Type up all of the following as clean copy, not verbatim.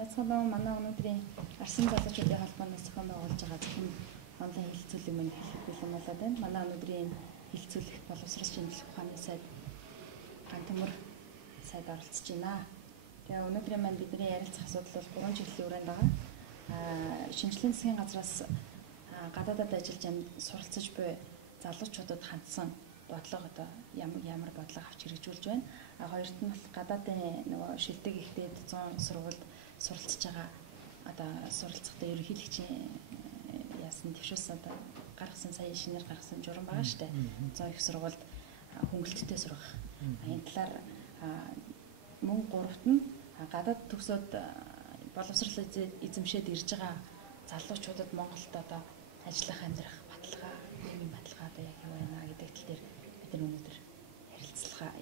Яцхан манай өнөөдрийн Арсан залуучуудын холбооноос зохион байгуулж байгаа зөвхөн онлайн хэлэлцүүлэг мань хэлэх бэлэн болоод байна. Манай өнөөдрийн хэлэлцүүлэгт боловсрол шинжилгээ ухааны сайд Гантөмөр сайд оролцож байна. Тэгээ өнөөдрийн маань бидний ярилцах асуудал бол 3 чиглэлийн хүрээнд байгаа. Шинжлэлийн засгийн газраас гадаадад ажиллаж суралцж буй залуучуудад хандсан бодлого одоо ямар бодлого авч хэрэгжүүлж байна. Хоёрт нь бол гадаадын нөгөө шилдэг ихтэйд 100 сургуульд суралцж байгаа одоо суралцахтай ерөнхийлөгчийн яасан төвшөөс одоо гаргасан сая шинээр гаргасан журам байгаа шүү дээ. 100 их сургуульд хөнгөлөлттэй сургах. Энэ талаар мөн гуравт нь гадаад төгсөөд боловсрол эзэмшээд ирж байгаа залуучуудад Монголд одоо ажиллах амьдрах баталгаа, нийгмийн баталгаа одоо яг юу байна гэдэг тал дээр бид нар өнөөдөр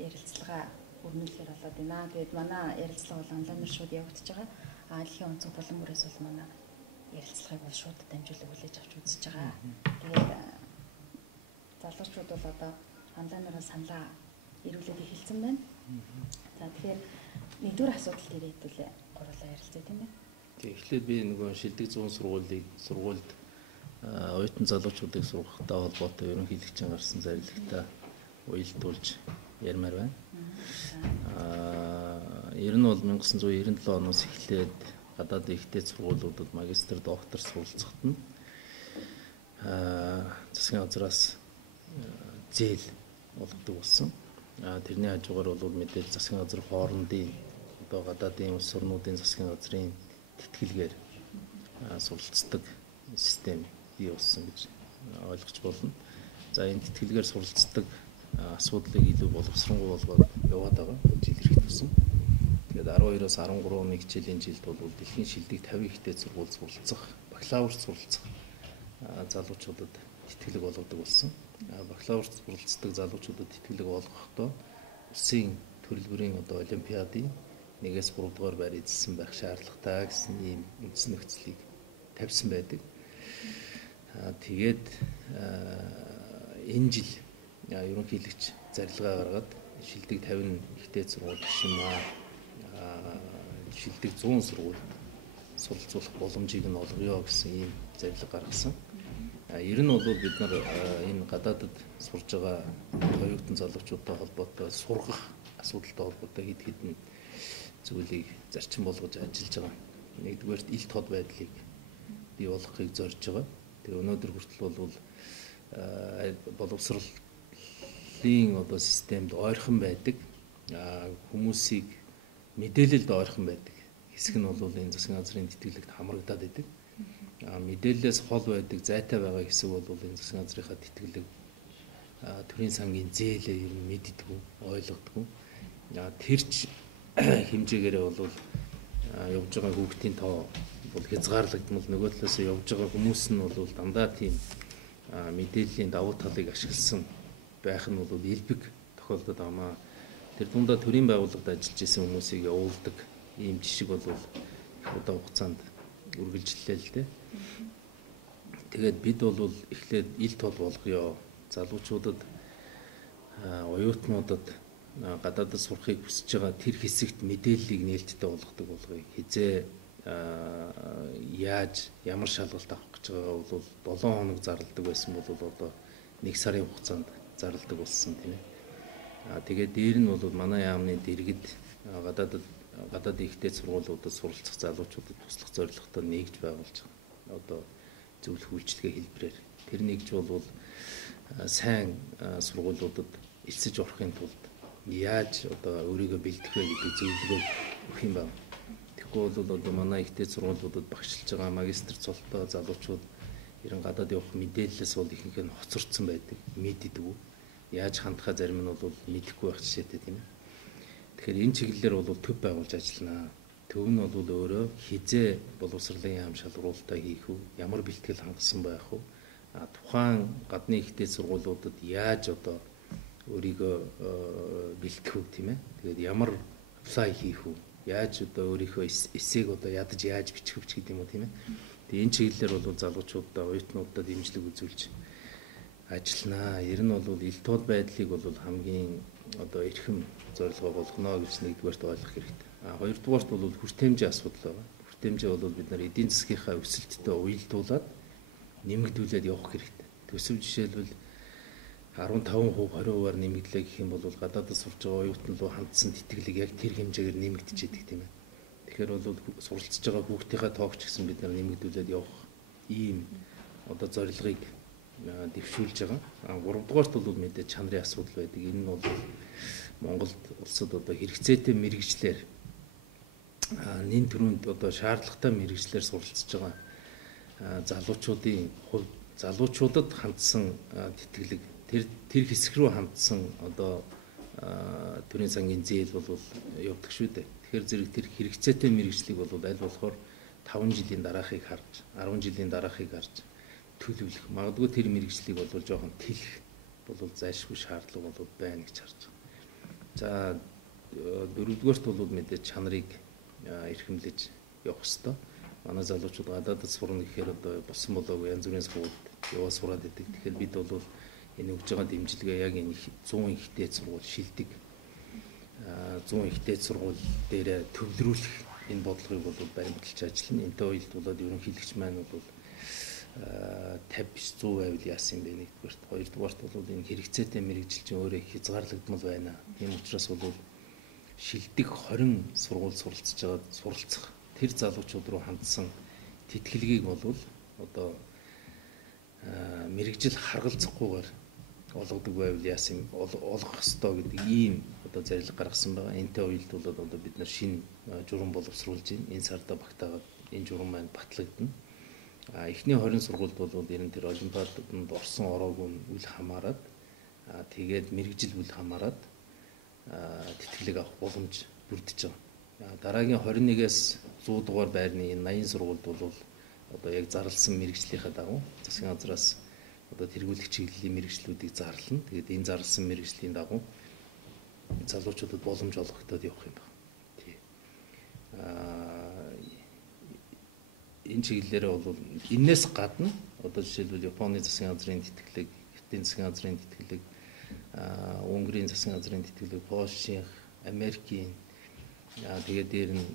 ярилцлага өрнүүлэхээр болоод байна. Тэгээд манай ярилцлага бол онлайнаар шууд явагдаж байгаа. Дэлхийн онцгой булан бүрээс бол манай ярилцлагыг бол шууд дамжуулан хүлээж авч үзэж байгаа. Тэгээд залуучууд бол одоо онлайнаар саналаа ирүүлээд эхэлсэн байна. За тэгэхээр нэгдүгээр асуудал дээр хэдүүлээ гурлаа ярилцъя тийм ээ. Тэг эхлээд би нөгөө шилдэг 100 сургуульд оюутан залуучуудыг сургахтай холбоотой ерөнхийлөгчийн гарсан зарилгатаа уялдуулж ярмаар байна. Ер нь бол 1997 оноос эхлээд гадаад ихтэй сургуулиудад магистр, доктор суралцахад нь засгийн газраас зээл олгодог болсон. Тэрний хажуугаар бол мэдээж засгийн газар хоорондын одоо гадаадын улс орнуудын засгийн газрын тэтгэлгээр суралцдаг систем бий болсон гэж ойлгож болно. За энэ тэтгэлгээр суралцдаг асуудлыг илүү боловсронгуй болгоод яваад байгаа жил ирэхэд тусан. Тэгээд 12-оос 13 оны хичээлийн жилд бол дэлхийн шилдэг 50 ихтэй сургууль суралцах, бакалаврт суралцах залуучуудад тэтгэлэг болгодог болсон. Бакалаврт суралцдаг залуучуудад тэтгэлэг олгохдоо улсын төрөлбөрийн одоо олимпиадын 1-ээс 3 дугаар байр эзэлсэн байх шаардлагатай гэсэн ийм үндсэн нөхцөлийг тавьсан байдаг. Тэгээд энэ жил ерөнхийлөгч зарилгаа гаргаад шилдэг 50 ихтэй сургууль гişмээ шилдэг 100 сургууль суралцуулах боломжийг нь олгоё гэсэн ийм зарилга гаргасан. Ер нь бол бид нар энэ гадаадад сурж байгаа оюутан залуучуудтай холбоотой сургах асуудалтай холбоотой хэд хэдэн зүйлийг зарчим болгож ажиллаж байгаа. Нэгдүгээрт ил тод байдлыг бий болгохыг зорж байгаа. Тэгээ өнөөдөр хүртэл бол боловсролын одоо системд ойрхон байдаг хүмүүсийг мэдээлэлд ойрхон байдаг хэсэг нь бол энэ засгийн газрын тэтгэлэгт хамрагдаад байдаг. Мэдээлэлээс хол байдаг зайтай байгаа хэсэг бол энэ засгийн газрынхаа тэтгэлэг төрийн сангийн зээлээ ер нь мэддэггүй, ойлгодоггүй. Тэрч хэмжээгээрээ бол явж байгаа хүүхдийн тоо бол хязгаарлагдмал, нөгөө талаас явж байгаа хүмүүс нь бол дандаа тийм мэдээллийн давуу талыг ашигласан байх нь бол элбэг тохиолдод байгаа. Тэр дундаа төрийн байгууллагад ажиллаж исэн хүмүүсийг явуулдаг ийм жишг бол их удаа хугацаанд үргэлжлэлээ л дээ. Тэгээд бид бол эхлээд ил тод болгоё. Залуучуудад оюутнуудад гадаадд сурахыг хүсэж байгаа тэр хэсэгт мэдээллийг нээлттэй болгодог болгоё. Хизээ яаж ямар шалгалт авах гэж байгаа бол 7 хоног зарладаг байсан бол одоо 1 сарын хугацаанд зарладаг болсон тийм ээ. Тэгээд дээр нь бол манай яамны дэргэд гадаад ихтэй сургуулиудад суралцах залуучуудад туслах зорилготой нэгж байгуулж байгаа. Одоо зөвлөх үйлчилгээ хэлбэрээр тэр нэгж бол сайн сургуулиудад элсэж орохын тулд яаж одоо өөрийгөө бэлдэх вэ гэдэг зөвлөгөө өгөх юм байна. Тэгэхгүй бол одоо манай ихтэй сургуулиудад багшилж байгаа магистр цолтой залуучууд ерөн гадаад явах мэдээлэлээс бол ихэнх нь хоцордсон байдаг, мэддэггүй. Яаж хандхаа зарим нь бол мэдэхгүй байх жишээтэй тийм ээ. Тэгэхээр энэ чиглэлээр бол төв байгуулж ажиллана. Төв нь бол өөрөө хизээ боловсролын яам шалгуулалтаа хийх үү, ямар бэлтгэл хангасан байх үү, тухайн гадны ихтэй сургуулиудад яаж одоо өөрийгөө бэлтгэх үү тийм ээ. Тэгээд ямар apply хийх үү, яаж одоо өөрийнхөө эсээг одоо ядаж яаж бичих вэ гэдэг юм уу тийм ээ. Тэгээд энэ чиглэлээр бол залуучуудаа, оюутнуудад дэмжлэг үзүүлж ажиллана. Ер нь бол ил тод байдлыг бол хамгийн одоо эрхэм зорилгоо болгоно гэж нэгдүгээрт ойлгох хэрэгтэй. Хоёрдугаарт бол хүртээмжийн асуудал байна. хүртээмжээ бол бид нар эдийн засгийнхаа өсөлттэй уялдуулаад нэмэгдүүлээд явах хэрэгтэй. Төсөв жишээлбэл 15% 20%-аар нэмэгдлээ гэх юм бол гадаадд сурж байгаа оюутан руу хандсан тэтгэлэг яг тэр хэмжээгээр нэмэгдчихэд тийм ээ. Тэгэхээр бол суралцж байгаа хүүхдийнхээ тоогч гэсэн бид нар нэмэгдүүлээд явах ийм одоо зорилгыг дэвшүүлж байгаа. 3-дугаарт бол мэдээ чанарын асуудал байдаг. Энэ нь бол Монголд улсад одоо хэрэгцээтэй мэрэгчлэр нэн төрөнд одоо шаардлагатай мэрэгчлэр суралцж байгаа залуучуудын хувьд залуучуудад хандсан тэтгэлэг тэр хэсэг рүү хандсан одоо төрийн сангийн зээл бол явдаг шүү дээ. Тэгэхээр зэрэг тэр хэрэгцээтэй мэрэгчлийг бол аль болохоор 5 жилийн дараахыг харж 10 жилийн дараахыг харж төлөвлөх. Магадгүй тэр мэрэгчлийг бол жоохон тэлэх бол зайлшгүй шаардлага бол байна гэж харж байгаа. За дөрөвдүгээрт бол мэдээж чанарыг эрхэмлэж явах хэрэгтэй. Манай залуучууд гадаадд сурна гэхээр одоо болсон болоогүй янз бүрийн сургуульд яваа сураад идэг. Тэгэхээр бид бол энэ өгж байгаа дэмжлэгээ яг энэ 100 их дээд сургууль шилдэг 100 их дээд сургууль дээр төвлөрүүлэх энэ бодлогыг бол баримталж ажиллана. Энтэй уялдуулаад ерөнхийлөгч маань бол 50 биш 100 байвал яасан юм бэ нэгдүгээрт. Хоёрдугаарт бол энэ хэрэгцээтэй мэрэгжилчин өөрөө хязгаарлагдмал байна. Тийм учраас бол шилдэг 20 сургууль суралцах тэр залуучууд руу хандсан тэтгэлгийг бол одоо мэрэгжил харгалзахгүйгээр олгодог байвал яасан олгох ёстой гэдэг ийм одоо зорилго гаргасан байгаа. Энтэй уялдуулаад одоо бид нар шинэ журам боловсруулж байна. Энэ сарда багтаагаад энэ журам маань батлагдана. Эхний 20 сургуульд бол ер нь тэр олимпиадад орсон ороогүй үл хамааран тэгээд мэрэгжил үл хамааран тэтгэлэг авах боломж бүрдэж байгаа. Дараагийн 21-ээс 100 дугаар байрны энэ 80 сургуульд бол одоо яг зарласан мэрэгжлийнхаа дагуу засгийн газраас одоо тэргүүлэх чиглэлийн мэрэгжлүүдийг зарлана. Тэгээд энэ зарласан мэрэгжлийн дагуу залуучуудад боломж олгогдоод явах юм байна. Тий. Энэ чиглэлээрээ бол энээс гадна одоо жишээлбэл Японы засгийн газрын тэтгэлэг, Хятадын засгийн газрын тэтгэлэг, Унгарийн засгийн газрын тэтгэлэг, Польшийн, Америкийн тэгээд дээр нь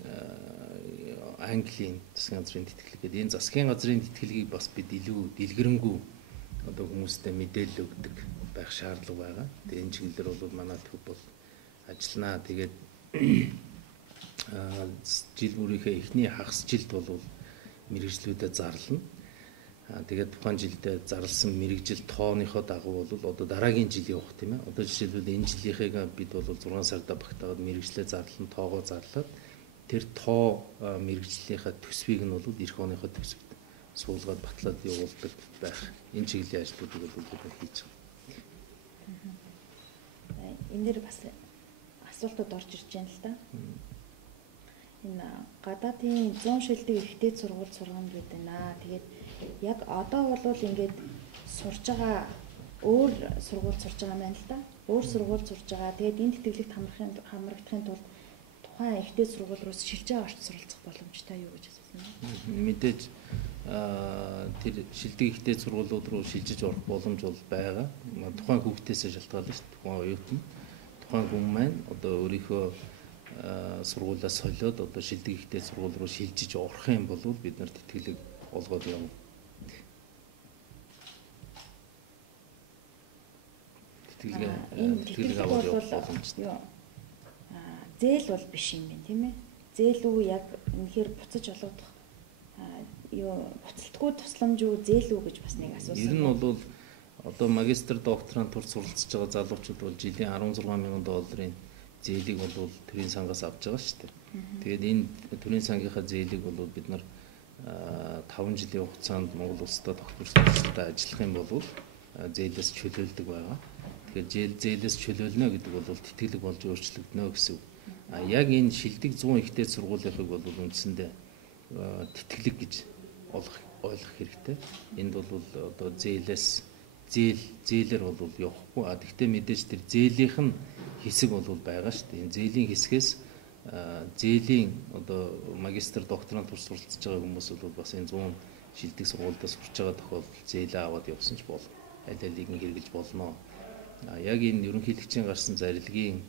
Английн засгийн газрын тэтгэлэг гэдэг энэ засгийн газрын тэтгэлгийг бас бид илүү дэлгэрэнгүй одоо хүмүүстэй мэдээлэл өгдөг байх шаардлага байгаа. Тэгээд энэ чиглэлээр бол манай төв бол ажилланаа. Тэгээд жил бүрийнхээ эхний хагас жилд бол мэрэгжлүүдэд зарлана. Тэгээд тухайн жилдээ зарласан мэрэгжил тооныхоо дагуу бол одоо дараагийн жил явах тийм ээ. Одоо жишээлбэл энэ жилийнхээ бид бол 6 сарда багтаагаад мэрэгжлээ зарлан тоогоо зарлаад тэр тоо мэрэгжлийнхаа төсвийг нь бол эх оныхоо төсөвт суулгаад батлаад явуулдаг байх. Энэ чиглэлийн ажлуудыг бол бид хийж байгаа. Энэ дэр бас асуултууд орж ирж байна л да. Энэ гадаадын 100 шилдэг ихтэй сургууль сургана гэдэг наа. Тэгээд яг одоо бол ингээд сурж байгаа өөр сургууль сурж байгаа юм байна л да. Өөр сургууль сурж байгаа. Тэгээд энэ тэтгэлэгт хамрагдахын тулд тухайн ихтэй сургууль руу шилжээ орч суралцах боломжтой юу гэж асуусан юм. Мэдээж тэр шилдэг ихтэй сургуулиуд руу шилжиж орох боломж бол байгаа. Тухайн хүүхдээсээ шалтгаална шүү дээ. Тухайн оюутан, тухайн хүн маань одоо өөрийнхөө сургуулиас солиод одоо шилдэг ихтэй сургууль руу шилжиж орох юм бол бид нар тэтгэлэг олгоод явна. Тэтгэлэг аваад явах боломжтой. Зээл бол биш юм байна тийм ээ. Зээл үү яг үнэхээр буцаж олгодох буцалтгүй тусламж үү зээл үү гэж бас нэг асуусан. Ер нь бол одоо магистр докторантур суралцж байгаа залуучууд бол жилийн 16,000 долларын зээлийг бол төрийн сангаас авч байгаа шүү дээ. Тэгээд энэ төрийн сангийнхаа зээлийг бол бид нар 5 жилийн хугацаанд Монгол улстай тогтвор сурталчилтад ажиллах юм бол зээлээс чөлөөлдөг байгаа. Тэгэхээр зээлээс чөлөөлнө гэдэг бол тэтгэлэг болж өөрчлөгдөнө гэсэн. Яг энэ шилдэг 100 ихтэй сургуулийнхыг бол үндсэндээ тэтгэлэг гэж ойлгох хэрэгтэй. Энд бол одоо зээлээр бол явахгүй. Гэхдээ мэдээж тэр зээлийнх нь хэсэг бол байгаа шүү дээ. Энэ зээлийн хэсгээс зээлийн одоо магистр докторантур суралцж байгаа хүмүүс бол бас энэ 100 шилдэг сургуульдаа сурч байгаа тохиолдолд зээлээ аваад явсан ч болно. Аль алийг нь хэрэглэж болно. Яг энэ ерөнхийлөгчийн гарсан зарилгын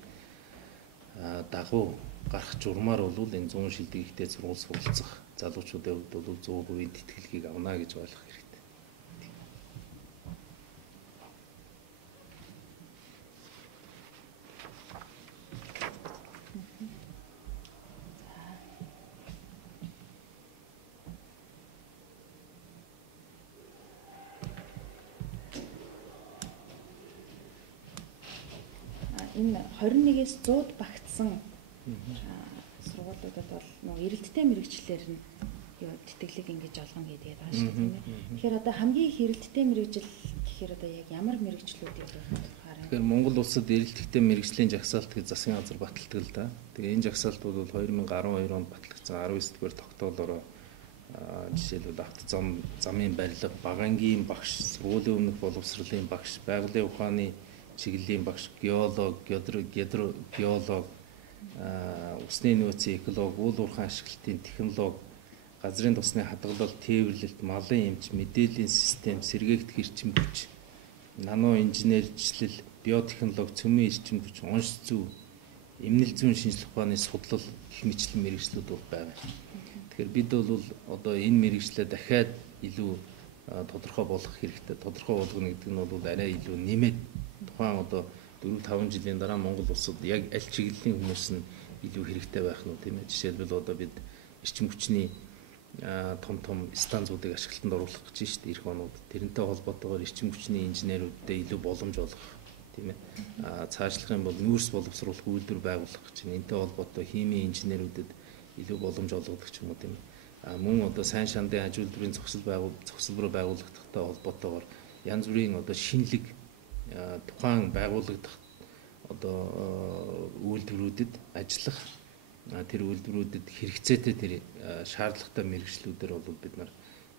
дагуу гарах журмаар бол энэ 100 шилдэг ихтэй сургууль суралцах залуучуудын хувьд бол 100% тэтгэлгийг авна гэж ойлгох хэрэгтэй. Энэ 21-ээс 100-д багтсан сургуулиудад бол нөгөө эрэлттэй мэрэгчлэр нь тэтгэлэг ингэж олгоно гэдэг байгаа шүү дээ. Тэгэхээр одоо хамгийн их эрэлттэй мэрэгжил гэхээр одоо яг ямар мэрэгчлүүд юм бэ? Тэгэхээр Монгол улсад эрэлттэй мэрэгжлийн жагсаалт гэж засгийн газар баталдаг л да. Тэгээ энэ жагсаалт бол 2012 онд батлагдсан 19-р тогтоолоор жишээлбэл авто замын барилга, багангийн багш, сургуулийн өмнөх боловсролын багш, байгалийн ухааны чиглэлийн багш, геолог, геолог, усны нөөцийн эколог, уул уурхайн ашиглалтын технологи, газрын тосны хадгалалт, тээвэрлэлт, малын эмч, мэдээллийн систем, сэргээгдэх эрчим хүч, нано инженерчлэл, биотехнологи, цөмийн эрчим хүч, унш зүй, эмнэл зүйн шинжилгээ ухааны судлал гэх мэтлэн мэрэгчлүүд байна. Тэгэхээр бид бол одоо энэ мэрэгчлээ дахиад илүү тодорхой болгох хэрэгтэй. Тодорхой болгоно гэдэг нь бол арай илүү нэмээд тухайн одоо 4-5 жилийн дараа Монгол улсад яг аль чиглэлийн хүмүүс нь илүү хэрэгтэй байх нь тийм ээ. Жишээлбэл одоо бид эрчим хүчний том станцуудыг ашиглалтанд оруулах гэж байна шүү дээ эх онууд. Тэрнтэй холбоотойгоор эрчим хүчний инженерүүдэд илүү боломж олгох тийм ээ. Цаашлах юм бол нүүрс боловсруулах үйлдвэр байгуулах гэж байна. Энтэй холбоотой химийн инженерүүдэд илүү боломж олгодог ч юм уу тийм ээ. Мөн одоо сайн шандын аж үйлдвэрийн зохицолбор байгуулагдахтай холбоотойгоор янз бүрийн одоо шинэлэг тухайн байгуулагдах одоо үйлдвэрүүдэд ажиллах тэр үйлдвэрүүдэд хэрэгцээтэй тэр шаардлагатай мэрэгчлүүдээр бол бид нар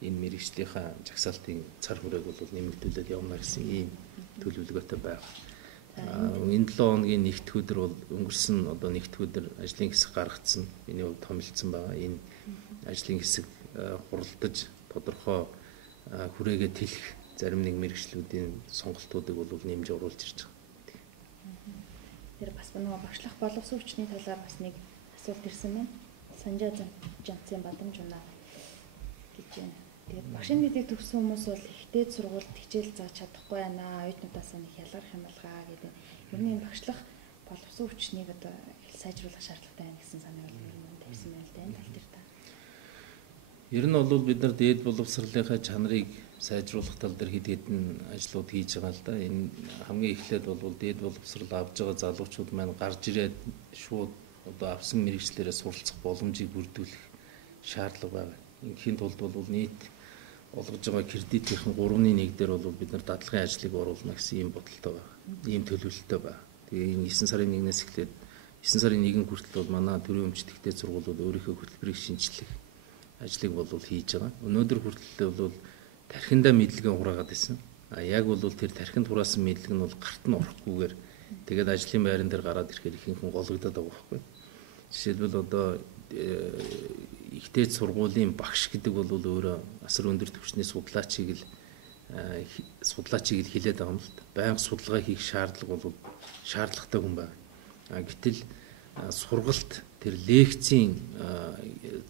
энэ мэрэгчлийнхаа жагсаалтын цар хүрээг бол нэмэгдүүлээд явна гэсэн ийм төлөвлөгөөтэй байна. Энэ 7 хоногийн нэгд өдөр бол өнгөрсөн одоо нэгд өдөр ажлын хэсэг гаргацсан. Миний хувьд томилдсон байгаа. Энэ ажлын хэсэг хуралдаж тодорхой хүрээгээ тэлэх зарим нэг мэрэгчлүүдийн сонголтуудыг бол нэмж оруулж ирж байгаа. Тэр бас нөгөө багшлах боловсон хүчний талаар бас нэг асуулт ирсэн байна. Санжаа Жанцын бадамж унаа гэж байна. Тэгээд багшийн мэдээ төгссөн хүмүүс бол ихтэй сургуульд хичээл зааж чадахгүй байна. Оюутнуудаас нэг ялгарх юм болгаа гэдэг. Ер нь багшлах боловсон хүчнийг одоо их сайжруулах шаардлагатай байна гэсэн санааг ер нь тавьсан байна л да энэ тал дээр та. Ер нь бол бид нар дээд боловсролынхаа чанарыг сайжруулах тал дээр хэд хэдэн ажлууд хийж байгаа л да. Энэ хамгийн эхлээд бол дээд боловсрол авж байгаа залуучууд маань гарч ирээд шууд одоо авсан мэрэгчлэрээ суралцах боломжийг бүрдүүлэх шаардлага байна. Инхийн тулд бол нийт олгож байгаа кредитийн 3/1 дээр бол бид нар дадлагын ажлыг оруулна гэсэн ийм бодолтой байна. Ийм төлөвлөлттэй байна. Тэгээ энэ 9 сарын 1-ээс эхлээд 9 сарын 1 хүртэл бол манай төрийн өмчтөгтэй сургуулиуд өөрийнхөө хөтөлбөрийг шинжлэх ажлыг бол хийж байгаа. Өнөөдөр хүртэл бол тархиндаа мэдлэгээ хураагаад байсан. Яг бол тэр тархинд хураасан мэдлэг нь бол гарт нь орохгүйгээр тэгээд ажлын байран дээр гараад ирэхээр ихэнх нь гологдоод байгаа байхгүй. Жишээлбэл одоо ихтэй сургуулийн багш гэдэг бол өөрөө асар өндөр түвшний судлаачийг хилээд байгаа юм л да. Байнга судалгаа хийх шаардлага бол шаардлагатай хүн байна. Гэтэл сургалт тэр лекцийн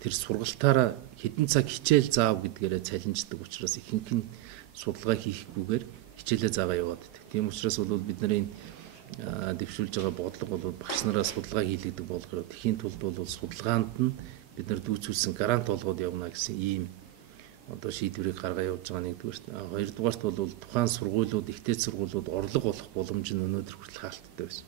тэр сургалтаараа хэдэн цаг хичээл заав гэдгээрээ цалинждаг учраас ихэнх нь судалгаа хийхгүйгээр хичээлээ заагаа яваад байдаг. Тийм учраас бол бидний дэвшүүлж байгаа бодлого бол багш нараас судалгаа хийлгдэг болгохоор тэхийн тулд бол судалгаанд нь бид нар дүүцүүлсэн грант олгоод явна гэсэн ийм одоо шийдвэрийг гаргаа явуулж байгаа нэгдүгээрт. Хоёрдугаарт бол тухайн сургуулиуд, ихтэй сургуулиуд орлого олох боломж нь өнөөдөр хүртэл хаалттай байсан.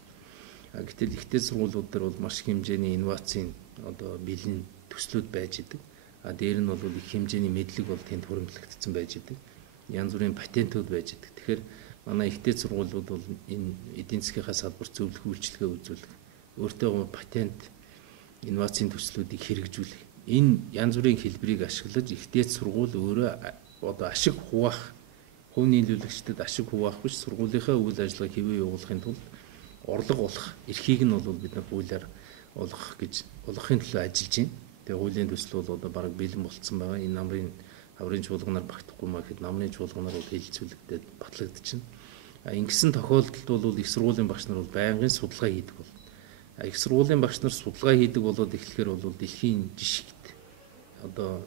Гэтэл ихтэй сургуулиуд дээр бол маш их хэмжээний инновацийн одоо бэлэн төслүүд байж идэг. Дээр нь бол их хэмжээний мэдлэг бол тэнд хуримтлагдсан байж идэг. Янз бүрийн патентууд байж идэг. Тэгэхээр манай ихтэй сургуулиуд бол энэ эдийн засгийнхаа салбарт зөвлөх үйлчилгээ үзүүлэх, өөртөө патент инновацийн төслүүдийг хэрэгжүүлэх. Энэ янз бүрийн хэлбэрийг ашиглаж ихтэй сургууль өөрөө одоо ашиг хуваах, хувь нийлүүлэгчдэд ашиг хуваах биш сургуулийнхаа үйл ажиллагааг хэвээ явуулахын тулд орлого олох эрхийг нь бол бид нар хуулиар олгохын төлөө ажиллаж байна. Тэгээ хуулийн төсөл бол одоо бараг бэлэн болцсон байгаа. Энэ аврын чуулганаар багтахгүй маа гэхэд намрын чуулганаар бол хэлэлцүүлэгдээд батлагдчихна. Ингэсэн тохиолдолд бол их сургуулийн багш нар бол байнгын судалгаа хийдэг бол. Их сургуулийн багш нар судалгаа хийдэг болоод эхлэхээр бол дэлхийн жишгт одоо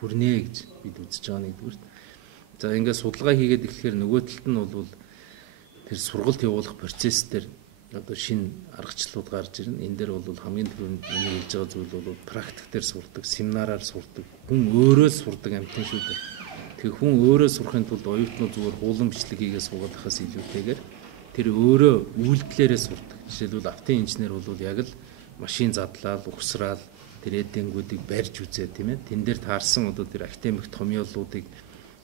хүрнэ гэж бид үзэж байгаа нэгдүгээр. За ингээд судалгаа хийгээд эхлэхээр нөгөө талд нь бол тэр сургалт явуулах процесс дээр одоо шинэ аргачлалууд гарч ирнэ. Энэ дээр бол хамгийн түрүүнд миний хэлж байгаа зүйл бол практик дээр сурдаг, семинараар сурдаг, хүн өөрөө сурдаг амтэн шүү дээ. Тэгэхээр хүн өөрөө сурахын тулд оюутнууд зүгээр хуулан бичлэг хийгээ суугаадахаас илүүтэйгээр тэр өөрөө үйлдэлээрээ сурдаг. Жишээлбэл автын инженер бол яг л машин задлаад, ухсраал, тэр эдэнгүүдийг барьж үзээ тийм ээ. Тэн дээр таарсан одоо тэр академик томьёолуудыг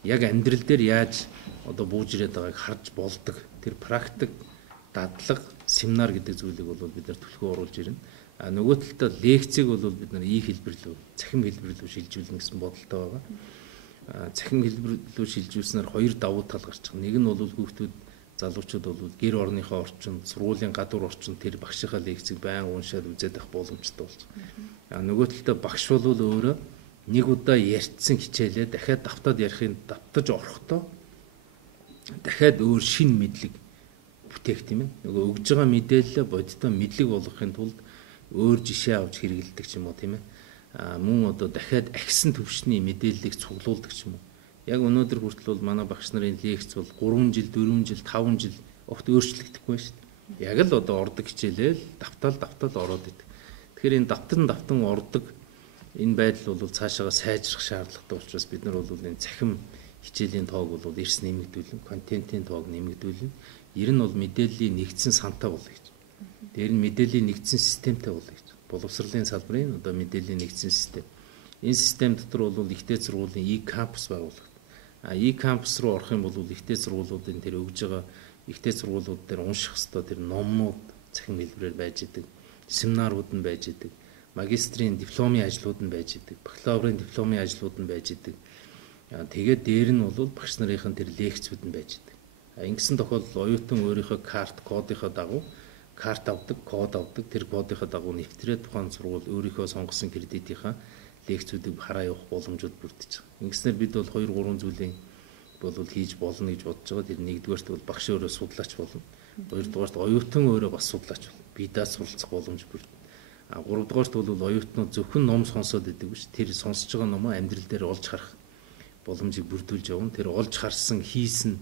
яг амьдрал дээр яаж одоо бууж ирээд байгааг харж болдог. Тэр практик дадлага семинар гэдэг зүйлийг бол бид нар төлхөө оруулж ирнэ. А нөгөө талдаа лекцийг бол бид нар ий хэлбэр рүү, цахим хэлбэр рүү шилжүүлнэ гэсэн бодолтой байгаа. Цахим хэлбэр рүү шилжүүлснээр хоёр давуу тал гарч байгаа. Нэг нь бол хүүхдүүд, залуучууд бол гэр орныхоо орчинд, сургуулийн гадуур орчинд тэр багшийнхаа лекцийг байнга уншаад үзээд авах боломжтой болж байгаа. А нөгөө талдаа багш бол өөрөө нэг удаа ярьцсан хичээлээ дахиад давтаад ярихын давтаж орохдоо дахиад өөр шинэ мэдлэг бүтээх тийм ээ. Нөгөө өгж байгаа мэдээлэлээ бодиттой мэдлэг болгохын тулд өөр жишээ авч хэрэгэлдэг ч юм уу тийм ээ. Мөн одоо дахиад агсан төвшний мэдээллийг цуглуулдаг ч юм уу. Яг өнөөдөр хүртэл бол манай багш нарын лекц бол 3 жил, 4 жил, 5 жил огт өөрчлөгдөхгүй шүү дээ. Яг л одоо ордог хичээлээ давтаал ороод идэг. Тэгэхээр энэ давтан ордог энэ байдал бол цаашаа сайжрах шаардлагатай учраас бид нар бол энэ цахим хичээлийн тоог бол эрс нэмэгдүүлэн, контентын тоог нэмэгдүүлэн, ер нь бол мэдээллийн нэгдсэн сантай болно гэж. Дээр нь мэдээллийн нэгдсэн системтэй болно гэж. Боловсролын салбарын одоо мэдээллийн нэгдсэн систем. Энэ систем дотор бол ихтэй сургуулийн e-campus байгуулагдав. E-campus руу орох юм бол ихтэй сургуулиудын тэр өгж байгаа ихтэй сургуулиуд дээр унших хэвээр тэр номнууд цахим хэлбэрээр байж идэг, семинарууд нь байж идэг, магистрийн дипломын ажлууд нь байж идэг, бакалаврын дипломын ажлууд нь байж идэг. Тэгээд дээр нь бол багш нарын тэр лекцүүд нь байж идэг. Ингэсэн тохиолдолд оюутан өөрийнхөө кодынхоо дагуу карт авдаг, код авдаг, тэр кодынхоо дагуу нэвтрээд тухайн сургууль өөрийнхөө сонгосон кредитийнхаа лекцүүдийг хараа явах боломжууд бүрдэж байгаа. Ингэснээр бид бол 2-3 зүйлийн бол хийж болно гэж бодож байгаа. Тэр нэгдүгээрт бол багш өөрөө судлаач болно. Хоёрдугаарт оюутан өөрөө бас судлаач болно. Бидээ суралцах боломж бүрдэнэ. Гуравдугаарт бол оюутнууд зөвхөн ном сонсоод идэг биш. Тэр сонсож байгаа номоо амьдрал дээр олж харах боломжийг бүрдүүлж явна. Тэр олж харсан, хийсэн,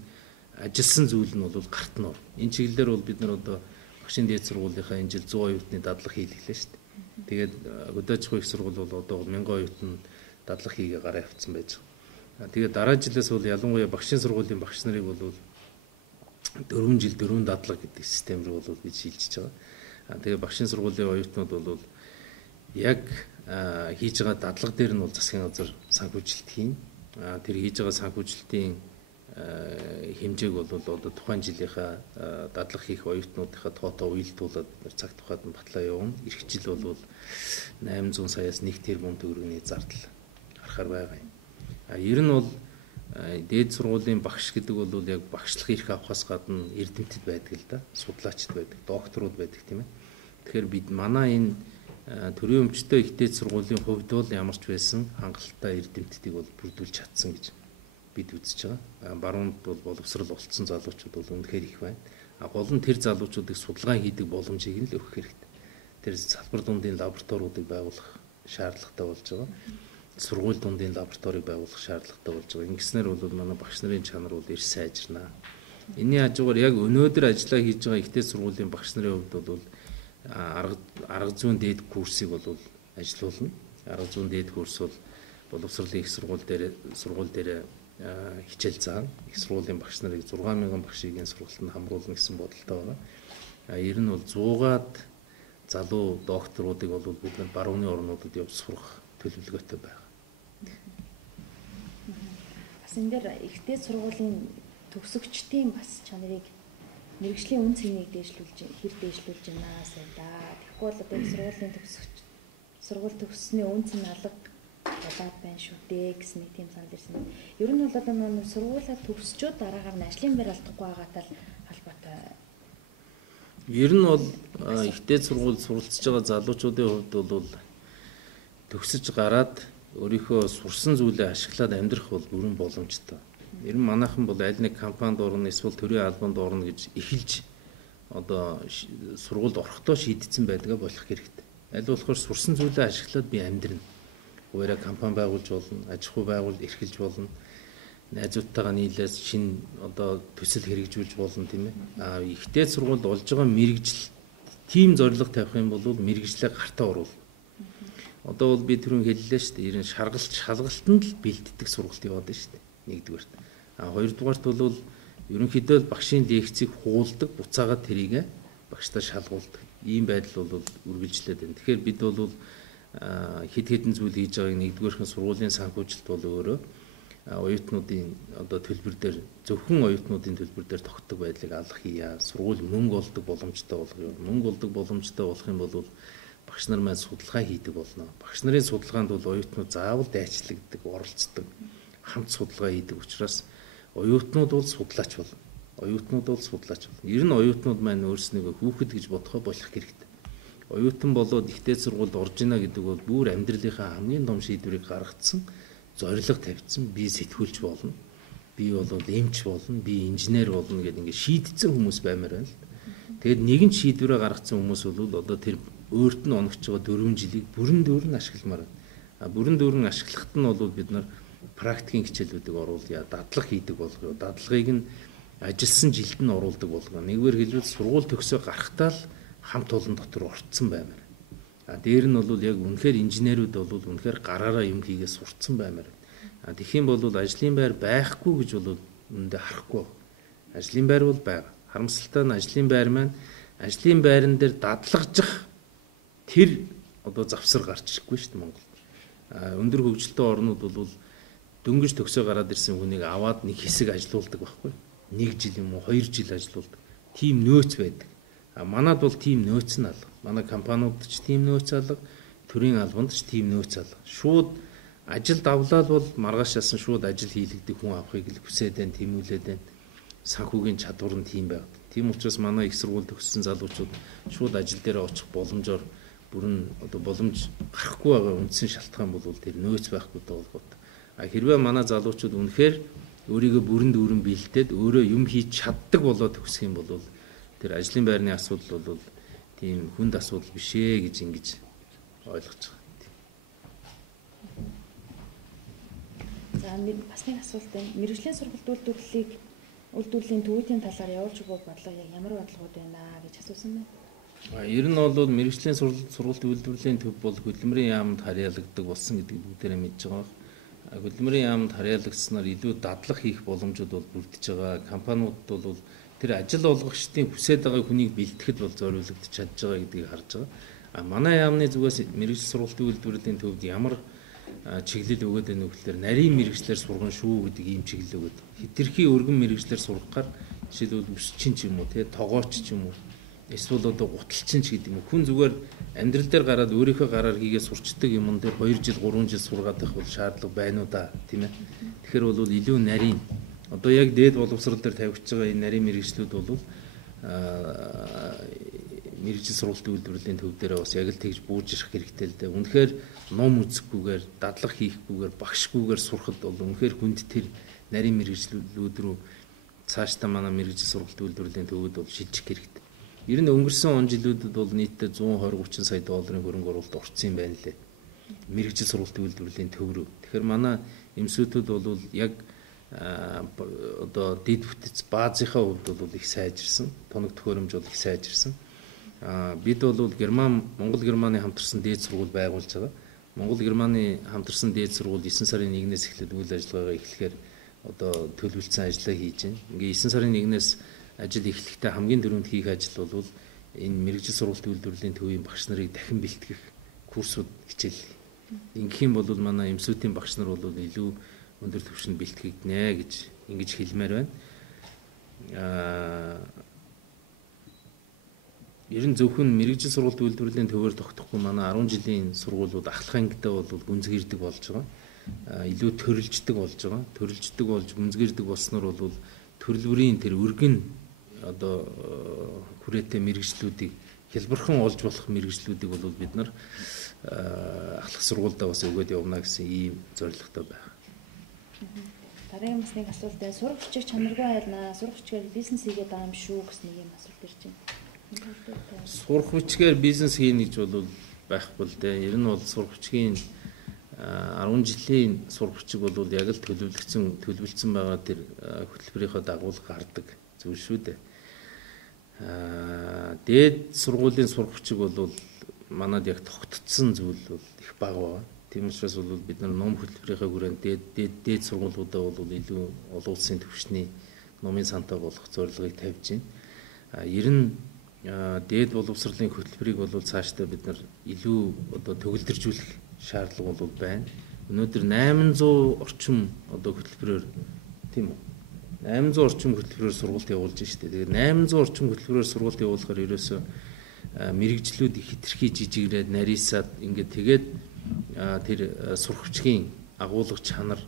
ажилласан зүйл нь бол гарт нь орно. Энэ чиглэлээр бол бид нар одоо багшийн дээд сургуулийнхаа энэ жил 100 оюутны дадлага хийлгэлээ шүү дээ. Тэгээд өдөөжих их сургууль бол одоо 1000 оюутан дадлага хийгээ гараа авцсан байж байгаа. Тэгээд дараа жилээс бол ялангуяа багшийн сургуулийн багш нарыг бол 4 жил 4 дадлага гэдэг систем рүү бол бид шилжиж байгаа. Тэгээд багшийн сургуулийн оюутнууд бол яг хийж байгаа дадлага дээр нь бол засгийн газар санхүүжилт хийн. Тэр хийж байгаа санхүүжилтийн хэмжээг бол одоо тухайн жилийнхаа дадлага хийх оюутнуудынхаа тоотоо уялдуулаад цаг тухайд нь батлаа явна. Ирэх жил бол 800 саяас 1 тэрбум төгрөгийн зардал гарахаар байгаа юм. Ер нь бол дээд сургуулийн багш гэдэг бол яг багшлах эрх авахаас гадна эрдэмтэд байдаг л да. Судлаачд байдаг, докторууд байдаг тийм ээ. Тэгэхээр бид манай энэ төрийн өмчтөй их дээд сургуулийн хувьд бол ямар ч байсан хангалттай эрдэмтдийг бол бүрдүүлж чадсан гэж бид үзэж байгаа. Баруунд бол боловсрал олцсон залуучууд бол үнэхээр их байна. Гол нь тэр залуучуудыг судалгаа хийдэг боломжийг нь л өгөх хэрэгтэй. Тэр салбар дундын лабораториудыг байгуулах шаардлагатай болж байгаа. Сургууль дундын лабораторийг байгуулах шаардлагатай болж байгаа. Ингэснээр бол манай багш нарын чанар бол эрс сайжирнаа. Энийн хажуугаар яг өнөөдөр ажиллаа хийж байгаа ихтэй сургуулийн багш нарын хувьд бол арга зүйн дээд курсыг бол ажилуулна. Арга зүйн дээд курс бол боловсролын их сургууль дээр хичээл заана. Их сургуулийн багш нарыг 6000 багшийг энэ сургуультанд хамруулна гэсэн бодолтой байгаа. Ер нь бол 100-аад залуу докторуудыг бол бид нар барууны орнуудад явж сурах төлөвлөгөөтэй байна. Бас энэ дээр ихтэй сургуулийн төгсөгчдийн бас чанарыг мэрэгжлийн үн цэнийг дээшлүүлж байна сайн да. Тэгэхгүй бол одоо сургуулийн сургууль төгссөний үн цэн алга болоод байна шүү дээ гэсэн нэг тийм санал ирсэн. Ер нь бол одоо нэг сургуулаа төгсчүүд дараагаар нь ажлын байр алдахгүй байгаатай холбоотой. Ер нь бол ихтэй сургууль суралцж байгаа залуучуудын хувьд бол төгсөж гараад өөрийнхөө сурсан зүйлээ ашиглаад амьдрах бол бүрэн боломжтой. Ер нь манайхан бол аль нэг компанид орно, эсвэл төрийн албанд орно гэж эхэлж одоо сургуульд орохдоо шийдсэн байдгаа болох хэрэгтэй. Аль болохоор сурсан зүйлээ ашиглаад би амьдрна. Өөрө компани байгуулж болно, аж ахуй байгуул эрхэлж болно. Найзуудтайгаа нийлээс шинэ одоо төсөл хэрэгжүүлж болно тийм ээ. Ихтэй сургуульд болж байгаа мэрэгжил тийм зорилго тавих юм бол мэрэгжлээ гартаа оруулна. Одоо бол би түрүүн хэллээ шүү дээ. Ерэн шалгалтанд л бэлддэг сургалт яваад байна шүү дээ. Нэгдүгээрт. Хоёрдугаарт бол ерөнхийдөө багшийн лекцийг хуулдаг, буцаагаад тэрийг багштай шалгуулдаг. Ийм байдал бол үргэлжлээд байна. Тэгэхээр бид бол хэд хэдэн зүйл хийж байгааг нэгдүгээрхэн сургуулийн санхүүжилт бол өөрөө оюутнуудын одоо төлбөр дээр зөвхөн оюутнуудын төлбөр дээр тогтдог байдлыг алах хийя. Сургууль мөнгө олдог боломжтой болгоё. Мөнгө олдог боломжтой болох юм бол багш нар маань судалгаа хийдэг болно. Багш нарын судалгаанд бол оюутнууд заавал дайчлагддаг, оролцдог, хамт судалгаа хийдэг учраас оюутнууд бол судлаач болно. Оюутнууд бол судлаач болно. Ер нь оюутнууд маань өөрснийгөө хүүхэд гэж бодохоо болох хэрэгтэй. Оюутан болоод ихтэй сургуульд орж ийна гэдэг бол бүр амьдралынхаа хамгийн том шийдвэрийг гаргацсан, зорилго тавьсан, би сэтгүүлч болно. Би бол эмч болно, би инженер болно гэдэг ингээд шийдсэн хүмүүс баймаар байна л. Тэгээд нэгэн шийдвэрээ гаргацсан хүмүүс бол одоо тэр өөрт нь оногч байгаа 4 жилийг бүрэн дүүрэн ашигламаар байна. Бүрэн дүүрэн ашиглахад нь бол бид нар практикийн хичээлүүдийг оруулъя, дадлаг хийдэг болгоё. Дадлагыг нь ажилласан жилд нь оруулдаг болгоё. Нэгвэр хэлбэл сургууль төгсөө гарахтаа л хамт олон дотор орцсон баймаар. Дээр нь бол яг үнэхээр инженерүүд бол үнэхээр гараараа юм хийгээ сурцсан баймаар. Тэгэх юм бол ажлын байр байхгүй гэж бол үүндээ харахгүй. Ажлын байр бол байгаа. Харамсалтай нь ажлын байр маань ажлын байран дээр дадлагжих тэр одоо завсар гарч ирэхгүй шүү дээ Монголд. Өндөр хөгжилтэй орнууд бол дөнгөж төгсөө гараад ирсэн хүнийг аваад нэг хэсэг ажилуулдаг байхгүй. 1 жил юм уу 2 жил ажилуулдаг. Тим нөөц байдаг. Манад бол тим нөөц нь алга. Манай компаниуд ч тим нөөц алга, төрийн албанд ч тим нөөц алга. Шууд ажилд авлаад бол маргааш ясан шууд ажил хийлэгдэх хүн авахыг л хүсээд байна, тэмүүлээд байна. Санхүүгийн чадвар нь тийм байгаад. Тийм учраас манай их сургууль төгссөн залуучууд шууд ажил дээр очих боломжоор бүрэн одоо боломж гарахгүй байгаа үндсэн шалтгаан бол тэр нөөц байхгүй толгойд. Хэрвээ манай залуучууд үнэхээр өөрийгөө бүрэн дүүрэн бэлдээд өөрөө юм хийж чаддаг болоод төгсөх юм бол тэр ажлын байрны асуудал бол тийм хүнд асуудал биш ээ гэж ингэж ойлгож байгаа. За бас нэг асуулт байна. Мэргэжлийн сургалт үйлдвэрлэлийн төвүүдийн талаар явуулж өгөх бодлого яг ямар бодлогод байна гэж асуусан байна. Ер нь бол мэргэжлийн сургалт үйлдвэрлэлийн төв бол хөдөлмөрийн яамд харьяалагддаг болсон гэдэг бүгдээрээ мэдж байгаа. Хөдөлмөрийн яамд харьяалагдсанаар илүү дадлаг хийх боломжууд бол бүрдэж байгаа. Компаниуд бол тэр ажил олгогчдын хүсээд байгаа хүнийг бэлтгэхэд бол зориулагдж чадж байгаа гэдгийг харж байгаа. Манай яамны зүгээс мэргэжил сургалтын үйлдвэрлэлийн төвд ямар чиглэл өгöd байна вэ гэхээр нарийн мэргэжлэр сургана шүү гэдэг ийм чиглэл өгöd. Хитрхи өргөн мэргэжлэр сургахаар жишээлбэл үсчин ч юм уу, тогооч ч юм уу, эсвэл одоо гуталчин ч гэдэг юм. Хүн зүгээр амьдрал дээр гараад өөрийнхөө гараар хийгээд сурчдаг юм дээр 2 жил 3 жил сургаад байх бол шаардлага байна уу да, тийм ээ. Тэгэхээр бол илүү нарийн одоо яг дээд боловсрол дээр тавьж байгаа энэ нарийн мэргэжлүүд бол мэргэжил сургалтын үйлдвэрлэлийн төв дээрээ бас яг л тэгж бууж ирэх хэрэгтэй л дээ. Үнэхээр ном үзэхгүйгээр, дадлаг хийхгүйгээр, багшгүйгээр сурахад бол үнэхээр хүнд тэр нарийн мэргэжлүүд рүү цаашдаа манай мэргэжил сургалтын үйлдвэрлэлийн төвүүд бол шилжих хэрэгтэй. Ер нь өнгөрсөн он жилүүдэд бол нийтдээ 120-30 сая долларын хөрөнгө оруулалт орсон юм байна лээ. Мэргэжил сургалтын үйлдвэрлэлийн төв рүү. Тэгэхээр манай эмсүүтүүд бол яг одоо дэд бүтэц баазынхаа хувьд бол их сайжирсан, тоног төхөөрөмж бол их сайжирсан. Бид бол Монгол Германы хамтарсан дээд сургууль байгуулж байгаа. Монгол Германы хамтарсан дээд сургууль 9 сарын 1-ээс эхлээд үйл ажиллагаагаа эхлэхээр одоо төлөвлөсөн ажиллаа хийж байна. Ингээ 9 сарын 1-ээс ажил эхлэхдээ хамгийн түрүүнд хийх ажил бол энэ мэргэжил сургалтын үйлдвэрлэлийн төвийн багш нарыг дахин бэлтгэх курсууд хичээл. Ингэх юм бол манай эмсүүтийн багш нар бол илүү өндөр түвшинд бэлтгэгднэ гэж ингэж хэлмээр байна. Ер нь зөвхөн мэргэжил сургалтын үйлдвэрлэлийн төвөөр тогтохгүй манай 10 жилийн сургуулиуд ахлах ангидаа бол гүнзгийрдэг болж байгаа. Илүү төрөлждөг болж байгаа. Төрөлждөг болж гүнзгийрдэг болсноор бол төрөлбөрийн тэр өргөн одоо хүрээтэй мэргэжлүүдийг хялбархан олж болох мэргэжлүүдийг бол бид нар ахлах сургуульдаа бас өгөөд явна гэсэн ийм зорилготой байна. Дараагийн бас нэг асуулт байна. Сурах хүчийг чанаргүй хайлнаа. Сурах хүчээр бизнес хийгээд байгаа юм шүү гэсэн нэг юм асуулт ирж байна. Сурах бичгээр бизнес хийнэ гэж бол байхгүй л дээ. Ер нь бол сурах бичгийн 10 жилийн сурах бичиг бол яг л төлөвлөсөн байгаа тэр хөтөлбөрийнхөө дагуулга гардаг зүйл шүү дээ. Дээд сургуулийн сурах бичиг бол манад яг тогтцсон зүйл бол их бага байна. Тийм учраас бол бид нар ном хөтөлбөрийнхээ хүрээнд дээд сургуулиудаа бол илүү олон улсын түвшний номын сантаа болох зорилгыг тавьж байна. Ер нь дээд боловсролын хөтөлбөрийг бол цаашдаа бид нар илүү одоо төгөлдржүүлэх шаардлага бол байна. Өнөөдөр 800 орчим одоо хөтөлбөрөөр тийм үү? 800 орчим хөтөлбөрөөр сургалт явуулж байна шүү дээ. Тэгээд 800 орчим хөтөлбөрөөр сургалт явуулахаар ерөөсөө мэрэгжлүүд их хитрхи жижигрээд нарийсаад ингээд тэгээд тэр сурах бичгийн агуулга чанар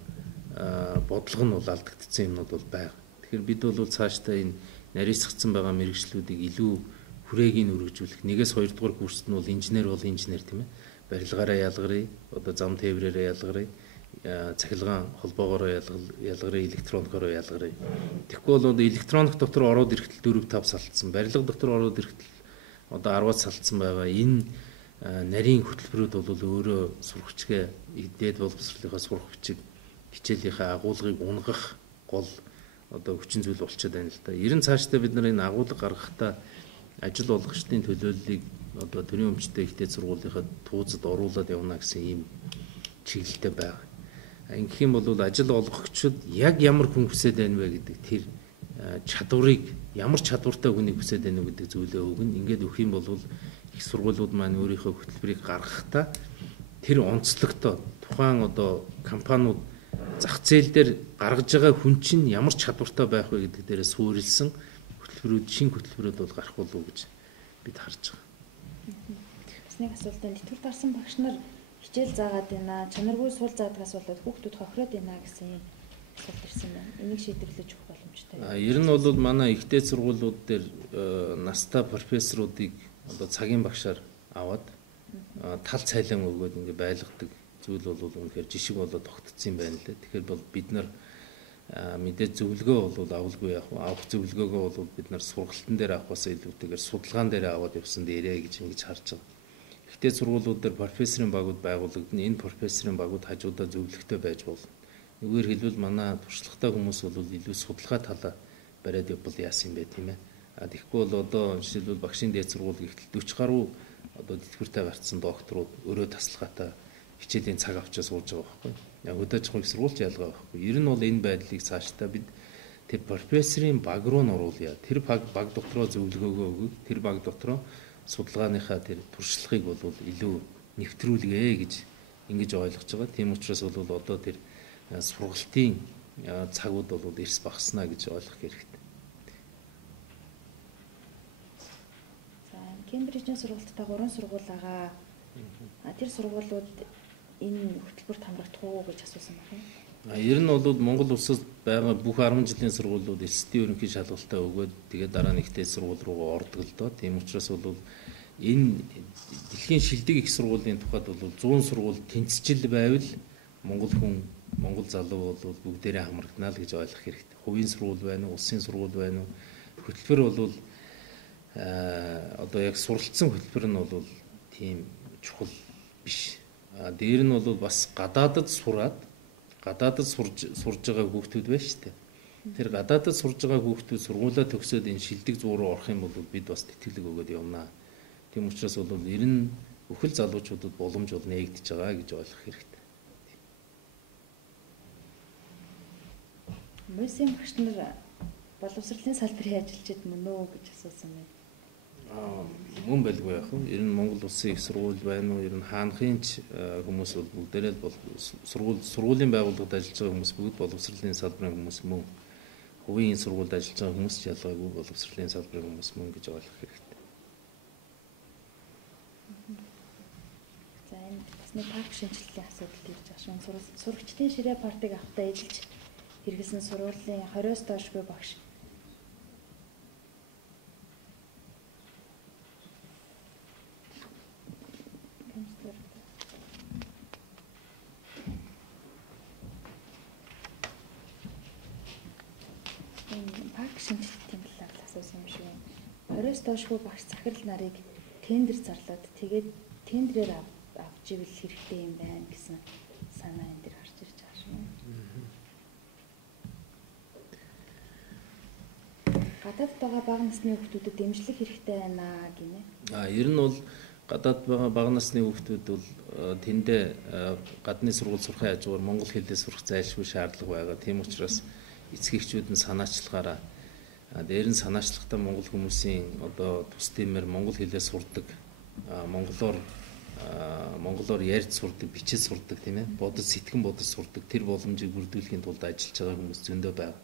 бодлого нь бол алдагдсан юмнууд бол байна. Тэгэхээр бид бол цаашдаа энэ нарийсгдсан байгаа мэрэгжлүүдийг илүү хүрээгийг өргөжүүлэх. Нэгээс хоёрдугаар курст нь бол инженер тийм ээ. Барилгаараа ялгарыг, одоо зам тээврээрээ ялгарыг, цахилгаан холбоогоороо ялгарыг, электроникоор ялгарыг. Тэгэхгүй бол электроник дотор ороод ирэхдээ 4-5 салтсан, барилга дотор ороод ирэхдээ одоо 10-аад салтсан байгаа. Энэ нарийн хөтөлбөрүүд бол өөрөө сурагчгээ дээд боловсролынхаа сурах бичиг хичээлийнхээ агуулгыг унгах гол одоо хүчин зүйл болчиход байна л да. Ер нь цаашдаа бид нар энэ агуулга гаргахдаа ажил олгогчдын төлөөллийг одоо төрийн өмчтэй ихтэй сургуулийнхаа туузад оруулаад явна гэсэн ийм чиглэлтэй байна. Ингэх юм бол ажил олгогчид яг ямар хүн хүсэж байна вэ гэдэг тэр чадварыг ямар чадвартай хүнийг хүсэж байна вэ гэдэг зүйлээ өгнө. Ингээд өгөх юм бол их сургуулиуд маань өөрийнхөө хөтөлбөрийг гаргахдаа тэр онцлогтой тухайн одоо компаниуд зах зээл дээр гаргаж байгаа хүн чинь ямар чадвартай байх вэ гэдэг дээрээ суурилсан шинэ хөтөлбөрүүд бол гарах болов уу гэж бид харж байгаа. Бас нэг асуулт энэ тэтгэл дарсан багш нар хичээл заагаад байна. Чанаргүй суул заадгаас болоод хүүхдүүд хохироод байна гэсэн асуулт ирсэн байна. Энийг шийдвэрлэж өгөх боломжтой. Ер нь бол манай ихтэй сургуулиуд дээр настай профессоруудыг одоо цагийн багшаар аваад тал цайлан өгөөд ингээ байлгадаг зүйл бол үнэхээр жишг болоод тогтцсон юм байна лээ. Тэгэхээр бол бид нар мэдээ зөвлөгөө бол авалгүй авах зөвлөгөөгөө бол бид нар сургалтын дээр авахаас илүүтэйгээр судалгаан дээр аваад явсан дээрээ гэж ингэж харж байгаа. Ихтэй сургуулиуд дээр профессорын багууд байгуулагдана. Энэ профессорын багууд хажуудаа зөвлөгтэй байж болно. Нэгээр хэлбэл манай туршлагатай хүмүүс бол илүү судалгаа талаа бариад явбал яасан юм бэ тийм ээ. Тэгэхгүй бол одоо жишээлбэл багшийн дээд сургууль гихтэл 40 гаруй одоо тэтгэвртэй гарцсан докторууд өөрөө тасалгаатай хичээлийн цаг авчаа сууж байгаа байхгүй. Яг хөдөөж их сургуульч ялгаа байхгүй. Ер нь бол энэ байдлыг цаашдаа бид тэр профессорын баг руу н оруулъя. Тэр баг дотроо зөвлөгөөгөө өгөх, тэр баг дотроо судалгааныхаа тэр туршлагыг бол илүү нэвтрүүлгээ гэж ингэж ойлгож байгаа. Тийм учраас бол одоо тэр сургалтын цагууд бол эрс багаснаа гэж ойлгох хэрэгтэй. За, Кембрижийн сургалттай 3 сургууль байгаа. Тэр сургуулиуд энэ хөтөлбөрт хамрагдах уу гэж асуусан байна. Ер нь бол Монгол улсад байгаа бүх 10 жилийн сургуулиуд эсэлтийн ерөнхий шалгалтаа өгөөд тэгээд дараа нь ихтэй сургууль руугаа ордог л доо. Тийм учраас бол энэ дэлхийн шилдэг их сургуулийн тухайд бол 100 сургууль тэнцчил байвал Монгол хүн, Монгол залуу бол бүгдээрээ хамрагдана л гэж ойлгох хэрэгтэй. Хувийн сургууль байна уу, улсын сургууль байна уу? Хөтөлбөр бол одоо яг суралцсан хөтөлбөр нь бол тийм чухал биш. Дээр нь бол бас гадаадд сурж байгаа хүүхдүүд байна шүү дээ. Тэр гадаадд сурж байгаа хүүхдүүд сургуулаа төгсөөд энэ шилдэг зур руу орох юм бол бид бас тэтгэлэг өгөөд явнаа. Тийм учраас бол ер нь бүхэл залуучуудад боломж бол нээгдэж байгаа гэж ойлгох хэрэгтэй. Мөсийн багш нар боловсролын салбарын ажилчид мөн үү гэж асуусан байна. Мөн байлгүй яах вэ? Ер нь Монгол улсын их сургууль байна уу? Ер нь хаанхын хүмүүс бол бүгдээрээ бол сургуулийн байгууллагад ажиллаж байгаа хүмүүс бүгд боловсролын салбарын хүмүүс мөн. Хувийн сургуульд ажиллаж байгаа хүмүүс ч ялгаагүй боловсролын салбарын хүмүүс мөн гэж ойлгох хэрэгтэй. За энэ бас нэг парк шинжилгээний асуудал ирж байгаа шин. Сурагчдын ширээ партыг авахтаа эжилж хэрэгэлсэн сургуулийн 20-оос доошгүй багш парк шинжилгээний талаар асуусан юм шиг байна. 20-с доошгүй багш захирал нарыг тендер зарлаад тэгээд тендерээр авч ивэл хэрэгтэй юм байна гэсэн санаа энэ дэр гарч ирж байгаа шүү. Гадаадд байгаа бага насны хүүхдүүдэд дэмжлэг хэрэгтэй байна гинэ. Ер нь бол гадаад байгаа бага насны хүүхдүүд бол тэндээ гадны сургууль сурахын хажуугаар монгол хэлээр сурах зайлшгүй шаардлага байгаа. Тийм учраас эцэг эхчүүд нь санаачлахаараа дээр нь санаачлахтаа монгол хүмүүсийн одоо тус дэмээр монгол хэлээр сурдаг, монголоор ярьж сурдаг, бичиж сурдаг тийм ээ. Бодож сэтгэн бодож сурдаг тэр боломжийг бүрдүүлэхийн тулд ажиллаж байгаа хүмүүс зөндөө байна.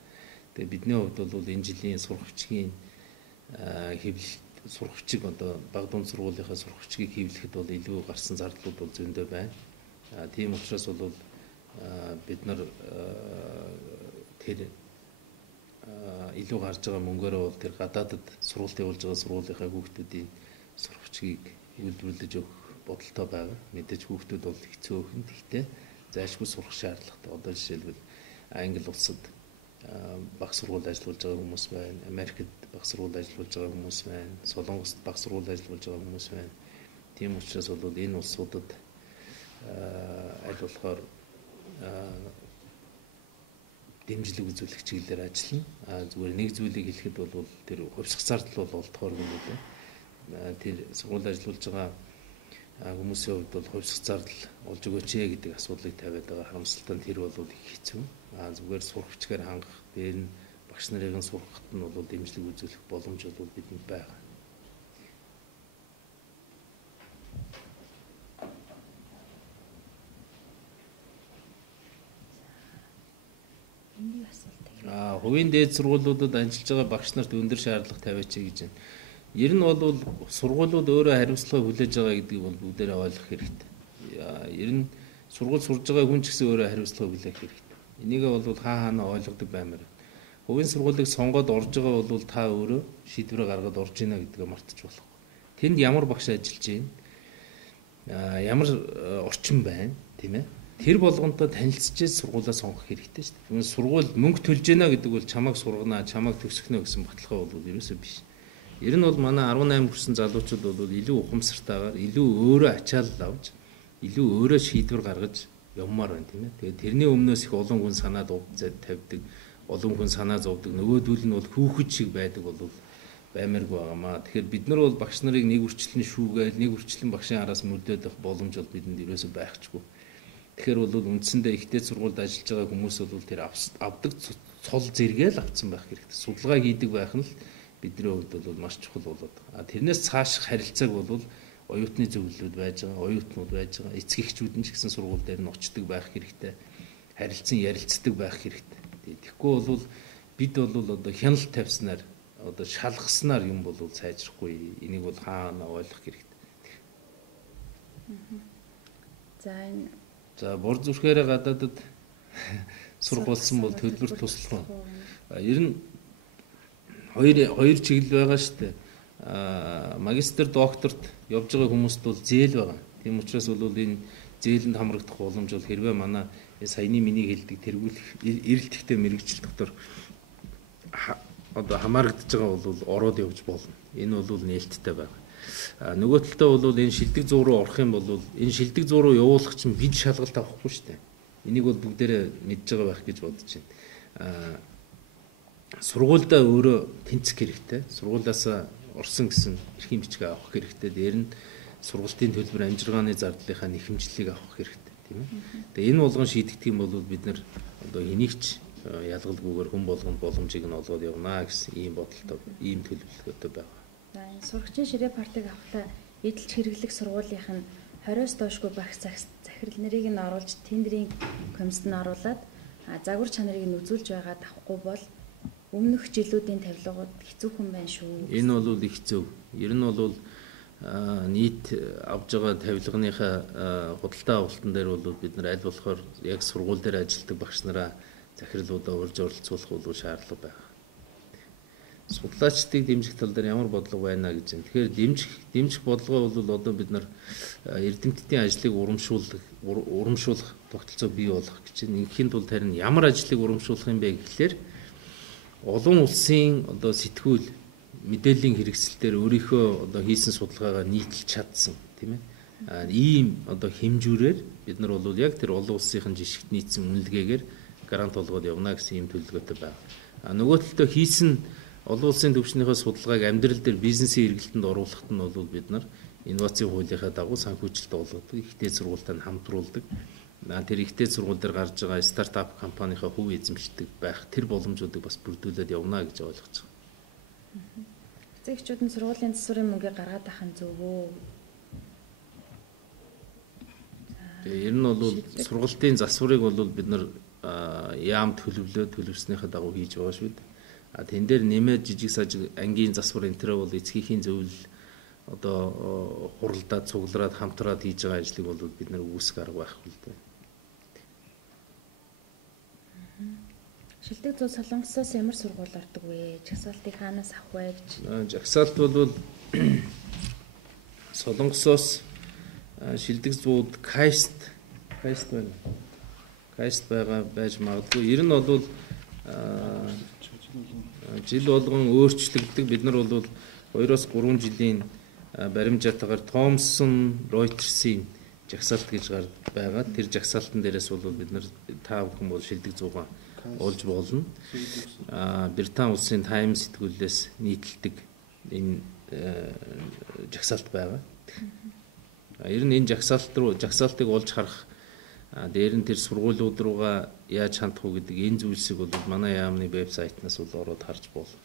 Тэгээ бидний хувьд бол энэ жилийн сургагчгийн сургагчиг одоо бага дунд сургуулийнхаа сургагчгийг хэвлэхэд бол илүү гарсан зардлууд бол зөндөө байна. Тийм учраас бол бид нар тэр илүү гарч байгаа мөнгөөрөө бол тэр гадаадд сургалт явуулж байгаа сургуулийнхаа хүүхдүүдийн сургагчгийг үйлдвэрлэж өгөх бодолтой байгаа. Мэдээж хүүхдүүд бол хэцүү өхөн гэхдээ зайлшгүй сурах шаардлагатай. Одоо жишээлбэл Англи улсад баг сургууль ажиллуулж байгаа хүмүүс байна. Америкт баг сургууль ажиллуулж байгаа хүмүүс байна. Солонгост баг сургууль ажиллуулж байгаа хүмүүс байна. Тийм учраас бол энэ улсуудад аль болохоор дэмжлэг үзүүлэх чиглэлээр ажиллана. Зүгээр нэг зүйлийг хэлэхэд бол тэр хувьсах зардал бол олдохоор юм уу. Тэр сургууль ажиллуулж байгаа хүмүүсийн хувьд бол хувьсах зардал олж өгөөч гэдэг асуудлыг тавиад байгаа. Харамсалтай нь тэр бол их хэцүү. Зүгээр сурагчгаар хангах, дээр нь багш нарын сургахад нь бол дэмжлэг үзүүлэх боломж бол бидэнд байгаа. Хувийн дээд сургуулиудад ажиллаж байгаа багш нарт өндөр шаардлага тавиач гэж байна. Ер нь бол сургуулиуд өөрөө хариуцлага хүлээж байгаа гэдгийг бол бүгдээрээ ойлгох хэрэгтэй. Ер нь сургууль сурж байгаа хүн ч гэсэн өөрөө хариуцлага хүлээх хэрэгтэй. Энийг бол хаана ойлгодог баймаар. Хувийн сургуулийг сонгоод орж байгаа бол та өөрөө шийдвэр гаргаад орж ийна гэдгээ мартаж болохгүй. Тэнд ямар багш ажиллаж байна? Ямар орчин байна, тийм ээ? Тэр болгонтой танилцчээ сургуулаа сонгох хэрэгтэй шүү дээ. Сургууль мөнгө төлж гинэ гэдэг бол чамайг сургана, чамайг төгсгөнө гэсэн баталгаа бол ерөөсөө биш. Ер нь бол манай 18 хүрсэн залуучууд бол илүү ухамсартайгаар, илүү өөрөө ачаалал авч, илүү өөрөө шийдвэр гаргаж явмаар байна тийм ээ. Тэгээд тэрний өмнөөс их олон хүн санаа тавьдаг, олон хүн санаа зовдөг, нөгөөдөл нь бол хүүхэд шиг байдаг бол баймааргүй байгаамаа. Тэгэхээр бид нар бол багш нарыг нэг үрчлэн шүүгээл, нэг үрчлэн багшийн араас мөрдөөд авах боломж бол бидэнд ерөөсөө байхчгүй. Тэгэхээр бол үндсэндээ ихтэй сургуульд ажиллаж байгаа хүмүүс бол тэр авдаг цол зэрэгээл авцсан байх хэрэгтэй. Судалгаа хийдэг байх нь л бидний хувьд бол маш чухал болоод. Тэрнээс цааш харилцааг бол оюутны зөвлөлүүд байж байгаа, оюутнууд байж байгаа, эцэг эхчүүд нь ч гэсэн сургууль дээр нь очдог байх хэрэгтэй. Харилцан ярилцдаг байх хэрэгтэй. Тэгэхгүй бол бид бол одоо хяналт тавьснаар одоо шалгаснаар юм бол сайжрахгүй. Энийг бол хаана ойлгох хэрэгтэй. За бор зүрхээрээ гадаадд сургуулсан бол төлбөр туслах. Ер нь хоёр чиглэл байгаа шүү дээ. Магистр, докторт явж байгаа хүмүүст бол зээл байгаа. Тийм учраас бол энэ зээлэнд хамрагдах боломж бол хэрвээ манай саяны миний хэлдэг тэргүүлэх эрэлттэй мэрэгжил дотор одоо хамаарагдж байгаа бол ороод явж болно. Энэ бол нээлттэй байна. Нөгөө талдаа бол энэ шилдэг зур руу орох юм бол энэ шилдэг зур руу явуулах чинь бид шалгалт авахгүй шүү дээ. Энийг бол бүгдээрээ мэдж байгаа байх гэж бодож байна. Сургуульдаа өөрөө тэнцэх хэрэгтэй. Сургуулиасаа орсон гэсэн эрхийн бичгээ авах хэрэгтэй. Дээр нь сургалтын төлбөр амжиргааны зардлынхаа нэхэмжлэлийг авах хэрэгтэй, тийм ээ. Тэгээ энэ болгон шийдэгдэх юм бол бид нар одоо энийг ч ялгалгүйгээр хүн болгонд боломжийг нь олгоод явнаа гэсэн ийм бодолтой, ийм төлөвлөгөөтэй байна. Сурагчийн ширээ партиг авахлаа эдэлж хэрэглэх сургуулийнх нь 20-с доошгүй багш захирал нарыг нь оруулж тендерийн комиссд нь оруулаад загвар чанарыг нь үзүүлж байгаад авахгүй бол өмнөх жилүүдийн тавилгууд хэцүүхэн байна шүү. Энэ бол их зөв. Ер нь бол нийт авж байгаа тавилганыхаа худалдаа авалтан дээр бол бид нар аль болохоор яг сургууль дээр ажилладаг багш нараа захирлуудаа урьж оролцуулах бол шаардлага байна. Судлаачдыг дэмжих тал дээр ямар бодлого байна гэж байна. Тэгэхээр дэмжих бодлого бол одоо бид нар эрдэмтдийн ажлыг урамшуулах тогтолцоог бий болгох гэж байна. Инхийн тулд харин ямар ажлыг урамшуулах юм бэ гэхлээр олон улсын одоо сэтгүүл мэдээллийн хэрэгсэл дээр өөрийнхөө одоо хийсэн судалгаагаа нийтлж чадсан тийм ээ. Ийм одоо хэмжүүрээр бид нар бол яг тэр олон улсынхын жишгт нийцсэн үнэлгээгээр грант олгоод явна гэсэн ийм төлөвлөгөөтэй байна. Нөгөө талдаа хийсэн олон улсын төвчнийхөө судалгааг амьдрал дээр бизнесийн эргэлтэнд оруулахад нь бол бид нар инновацийн хуулийнхаа дагуу санхүүжилт олгодог, ихтэй сургуультай нь хамтруулдаг. Тэр ихтэй сургууль дээр гарч байгаа стартап компанийнхаа хөв эзэмшдэг байх тэр боломжуудыг бас бүрдүүлээд явна гэж ойлгож байгаа. Эцэгчүүд нь сургуулийн засварын мөнгийг гаргаад ахын зөв үү? Тэгээ ер нь бол сургалтын засварыг бол бид нар яам төлөвлөснийхаа дагуу хийж байгаа шүү дээ. Тэн дээр нэмээд жижиг сажиг ангийн засвар энэ төрөө бол эцгийнхээ зөвлөл одоо хуралдаад цуглараад хамтраад хийж байгаа ажлыг бол бид нар үүсэх арга байхгүй л дээ. Шилдэг зүүн Солонгосоос ямар сургууль ордог вэ? Жагсаалтыг хаанаас авах вэ гэж? Жагсаалт бол Солонгосоос шилдэг зүүд Кайст байна. Кайст байгаа байж магадгүй. Ер нь бол жил болгон өөрчлөгддөг. Бид нар бол 2-3 жилийн баримжаатаагаар Thomson Reuters-ийн жагсаалт гэж байгаа. Тэр жагсаалтан дээрээс бол бид нар та бүхэн бол шилдэг зүүн олж болно. Британи улсын Times сэтгүүлээс нийтэлдэг энэ жагсаалт байгаа. Ер нь энэ жагсаалтыг олж харах дээр нь тэр сургуулиуд руугаа яаж хандах уу гэдэг энэ зүйлсийг бол манай яамны вебсайтнаас бол ороод харж болно.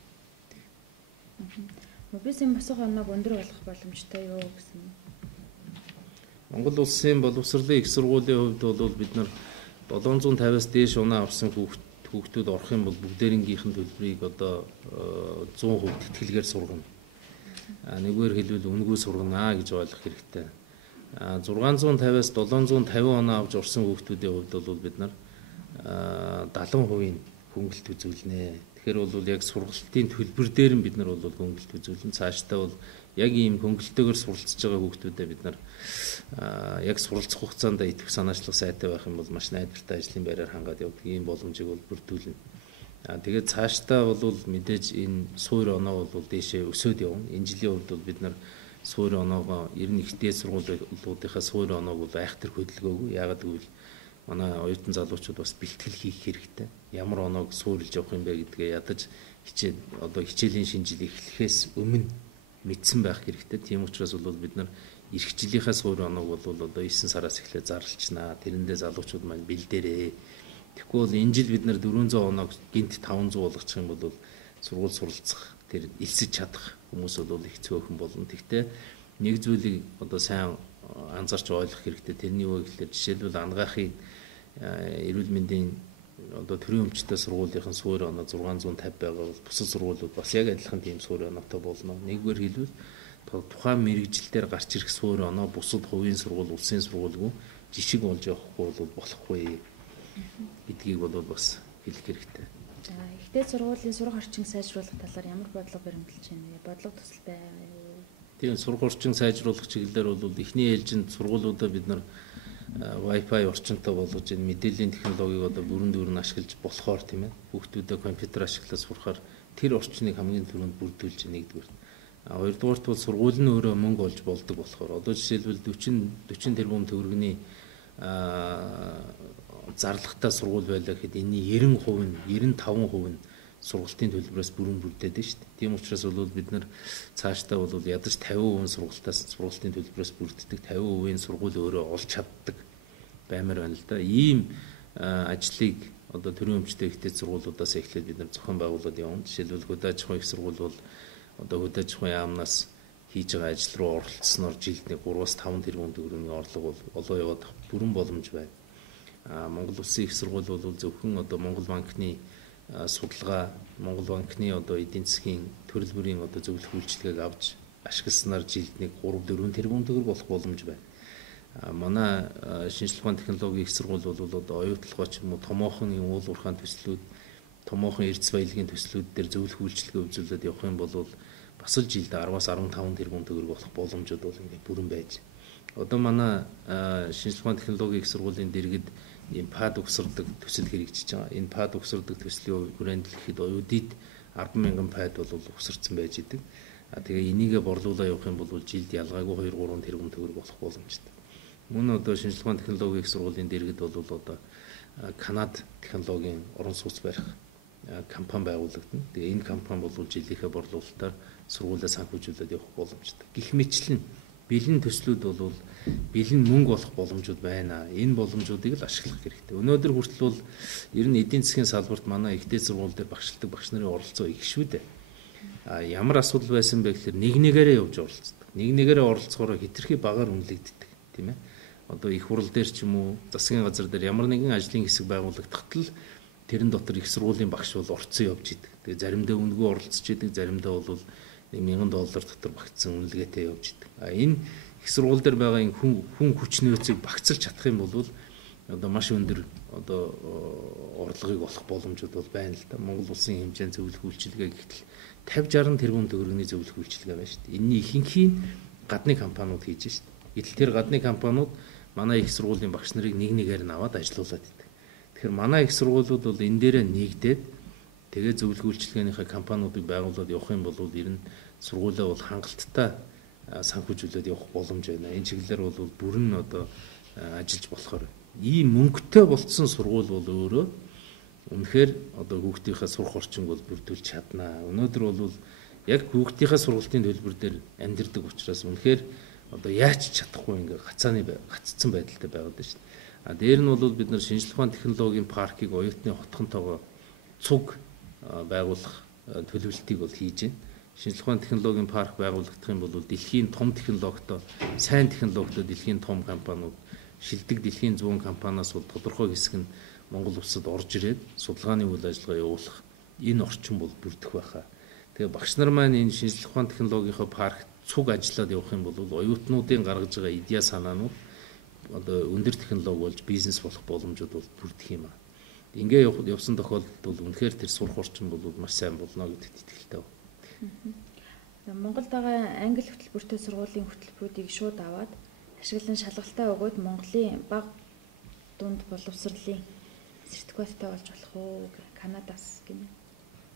Мобилийн босго оноог өндөр болгох боломжтой юу гэсэн? Монгол улсын боловсролын их сургуулийн хувьд бол бид нар 750-аас дээш оноо авсан хүүхдүүд орох юм бол бүгдээрнгийнх нь төлбөрийг одоо 100% тэтгэлгээр сургана. Нэггээр хэлбэл үнэгүй сургана гэж ойлгох хэрэгтэй. 650-аас 750 оноо авч орсон хүүхдүүдийн хувьд бол бид нар 70% хөнгөлт үзүүлнэ. Тэгэхээр бол яг сургалтын төлбөр дээр нь бид нар бол хөнгөлт үзүүлэн цаашдаа бол яг ийм хөнгөлтөөр суралцж байгаа хүүхдүүдэд бид нар яг суралцах хугацаанд идэвх санаачлах сайтай байх юм бол маш найдвартай ажлын байраар хангаад явдаг ийм боломжийг бол бүрдүүлнэ. Тэгээд цаашдаа бол мэдээж энэ суур оноо бол дээшээ өсөд явна. Энэ жилийн хувьд бол бид нар суур оноогоо ер нь ихтэй сургуулиудынхаа суур оноог бол айхтар хөдөлгөөгүй. Яагаад гэвэл манай оюутан залуучууд бас бэлтгэл хийх хэрэгтэй. Ямар оноог суурлж явах юм бэ гэдгээ ядаж хичээлийн шинэ жил эхлэхээс өмнө мэдсэн байх хэрэгтэй. Тийм учраас бол бид нар эх жилийнхаа суур оноог бол одоо 9 сараас эхлээд зарлчнаа. Тэрэндээ залуучууд маань бэлдээрээ. Тэгэхгүй бол энэ жил бид нар 400 оноог гинт 500 болгочих юм бол сургууль суралцах тэр элсэж чадах хүмүүс бол их цөөхөн болно. Тэгтээ нэг зүйлийг одоо сайн анзаарч ойлгох хэрэгтэй. Тэрний үг гэхэлээ жишээлбэл ангаахын эрүүл мэндийн одоо төрийн өмчтэй сургуулийнхын суур оноо 650 байгаа бол бусад сургуулиуд бас яг адилхан тийм суур оноотой болно. Нэггээр хэлбэл тухайн мэрэгжилээр гарч ирэх суур оноо бусад хувийн сургууль, улсын сургуульгүй жишг болж явахгүй бол болохгүй гэдгийг бол бас хэлэх хэрэгтэй. За ихтэй сургуулийн сурах орчин сайжруулах талаар ямар бодлого баримталж байна вэ? Бодлого төсөл байгаа юу? Тийм сурах орчин сайжруулах чиглэлээр бол эхний ээлжинд сургуулиудаа бид нар Wi-Fi орчинтой болгож энэ мэдээллийн технологиг одоо бүрэн дүүрэн ашиглаж болохоор тийм ээ хүүхдүүдэд компьютер ашиглаж сурахаар тэр орчныг хамгийн түрүүнд бүрдүүлж нэгдүгээр. Хоёрдугаарт бол сургууль нь өөрөө мөнгө олж болдог болохоор одоо жишээлбэл 40 тэрбум төгрөгийн зарлагтай сургууль байлаа гэхэд энэ 95% нь сургалтын төлбөрөөс бүрэн бүрдээд шүү дээ. Тийм учраас бол бид нар цаашдаа бол ядаж 50% сургалтын төлбөрөөс бүрддэг 50% сургууль өөрөө олж чаддаг баймаар байна л да. Ийм ажлыг одоо төрийн өмчтэй ихтэй сургуулиудаас эхлээд бид нар зохион байгуулад явна. Жишээлбэл хөдөө аж ахуйн их сургууль бол одоо хөдөө аж ахуйн яамнаас хийж байгаа ажил руу оролцсноор жилд 3-5 тэрбум төгрөгийн орлого бол олоо яваад бүрэн боломж байна. Монгол Улсын их сургууль бол зөвхөн одоо Монгол банкны судалгаа, Монгол банкны одоо эдийн засгийн төрөл бүрийн одоо зөвлөх үйлчилгээг авч ашигласнаар жилд 3-4 тэрбум төгрөг болох боломж байна. Манай шинжлэх ухааны технологийн их сургууль бол одоо оюутлогоо ч юм уу томоохон уул уурхайн төслүүд, томоохон эрдэс баялагын төслүүд дээр зөвлөх үйлчилгээ үзүүлээд явах юм бол бас л жилд 10-аас 15 тэрбум төгрөг болох боломжууд бол ингээд бүрэн байж. Одоо манай шинжлэх ухааны технологийн их сургуулийн дэргэд ийм пад өгсөрдөг төсөл хэрэгжиж байгаа. Энэ пад өгсөрдөг төслийн хүрээнд дэлгэхэд оюутид 10,000 файд бол өсөрцөн байж идэг. Тэгээ энийгээ борлуулаад явах юм бол жилд ялгаагүй 2-3 тэрбум төгрөг болох боломжтой. Мөн одоо шинжилгээ ухааны технологийн их сургуулийн дэргэд бол одоо Канад технологийн орон сууц барих компани байгуулагдана. Тэгээ энэ компани бол жилийнхээ борлуулалтаар сургуулиа санхүүжүүлээд явах боломжтой. Гэх мэтлэн бэлэн төслүүд бол бэлэн мөнгө олох боломжууд байна. Энэ боломжуудыг л ашиглах хэрэгтэй. Өнөөдөр хүртэл бол ер нь эдийн засгийн салбарт манай ихтэй сургууль дээр багшилдаг багш нарын оролцоо их шүү дээ. Ямар асуудал байсан бэ гэхээр нэг нэгээрээ явж оролцдог. Нэг нэгээрээ оролцохоор хэтэрхий багаар үнэлэгддэг, тийм ээ. Одоо их хурал дээр ч юм уу, засгийн газар дээр ямар нэгэн ажлын хэсэг байгуулагдахад л тэрэн дотор их сургуулийн багш бол орцсон явж идэг. Тэгээ заримдаа үнгөө оролцож идэг, заримдаа бол $1,000 дотор багцсан үнэлгээтэй явж идэг. Энэ их сургууль дээр байгаа энэ хүн хүч нөөцийг багцлж чадах юм бол одоо маш өндөр одоо орлогыг олох боломжууд бол байна л да. Монгол улсын хэмжээнд зөвлөх үйлчилгээ гэтэл 50-60 тэрбум төгрөгийн зөвлөх үйлчилгээ байна шүү дээ. Энэний ихэнхийг гадны компаниуд хийж шүү дээ. Гэтэл тэр гадны компаниуд манай их сургуулийн багш нарыг нэг нэгээр нь аваад ажилуулад идэг. Тэгэхээр манай их сургуулиуд бол энэ дээрээ нэгдээд тэгээ зөвлөх үйлчилгээнийхээ компаниудыг байгуулад явах юм бол ер нь сургуулиа бол хангалттай санхүүжүүлээд явах боломж байна. Энэ чиглэлээр бол бүрэн одоо ажиллаж болохоор ийм мөнгөтэй болцсон сургууль бол өөрөө үнэхээр одоо хүүхдийнхээ сурах орчинг бол бүрдүүлж чаднаа. Өнөөдөр бол яг хүүхдийнхээ сургалтын төлбөр дээр амьдэрдэг учраас үнэхээр одоо яаж чадахгүй ингээ гаццсан байдалтай байгаад байна шүү дээ. Дээр нь бол бид нар шинжилгээ ухааны технологийн паркийг оюутны хотхонтойгоо цуг байгуулах төлөвлөлтийг бол хийж байна. Шинжилгээ ухааны технологийн парк байгуулагдах юм бол дэлхийн том технологитой, сайн технологитой дэлхийн том компаниуд шилдэг дэлхийн 100 компаниас бол тодорхой хэсэг нь Монгол улсад орж ирээд судалгааны үйл ажиллагаа явуулах энэ орчин бол бүрдэх байхаа. Тэгээ багш нар маань энэ шинжилгээ ухааны технологийнхоо паркт цуг ажиллаад явах юм бол оюутнуудын гаргаж байгаа идея санаанууд одоо өндөр технологи болж бизнес болох боломжууд бол бүрдэх юм аа. Ингээ явсан тохиолдолд бол үнэхээр тэр сурах орчин бол маш сайн болно гэдэгт итгэлтэй байна. Монголд байгаа англи хөтөлбөртэй сургуулийн хөтөлбөрүүдийг шууд аваад ашиглан шалгалтаа өгөөд Монголын бага дунд боловсролын сертификаттай болж болох уу? Канадаас гэнэ.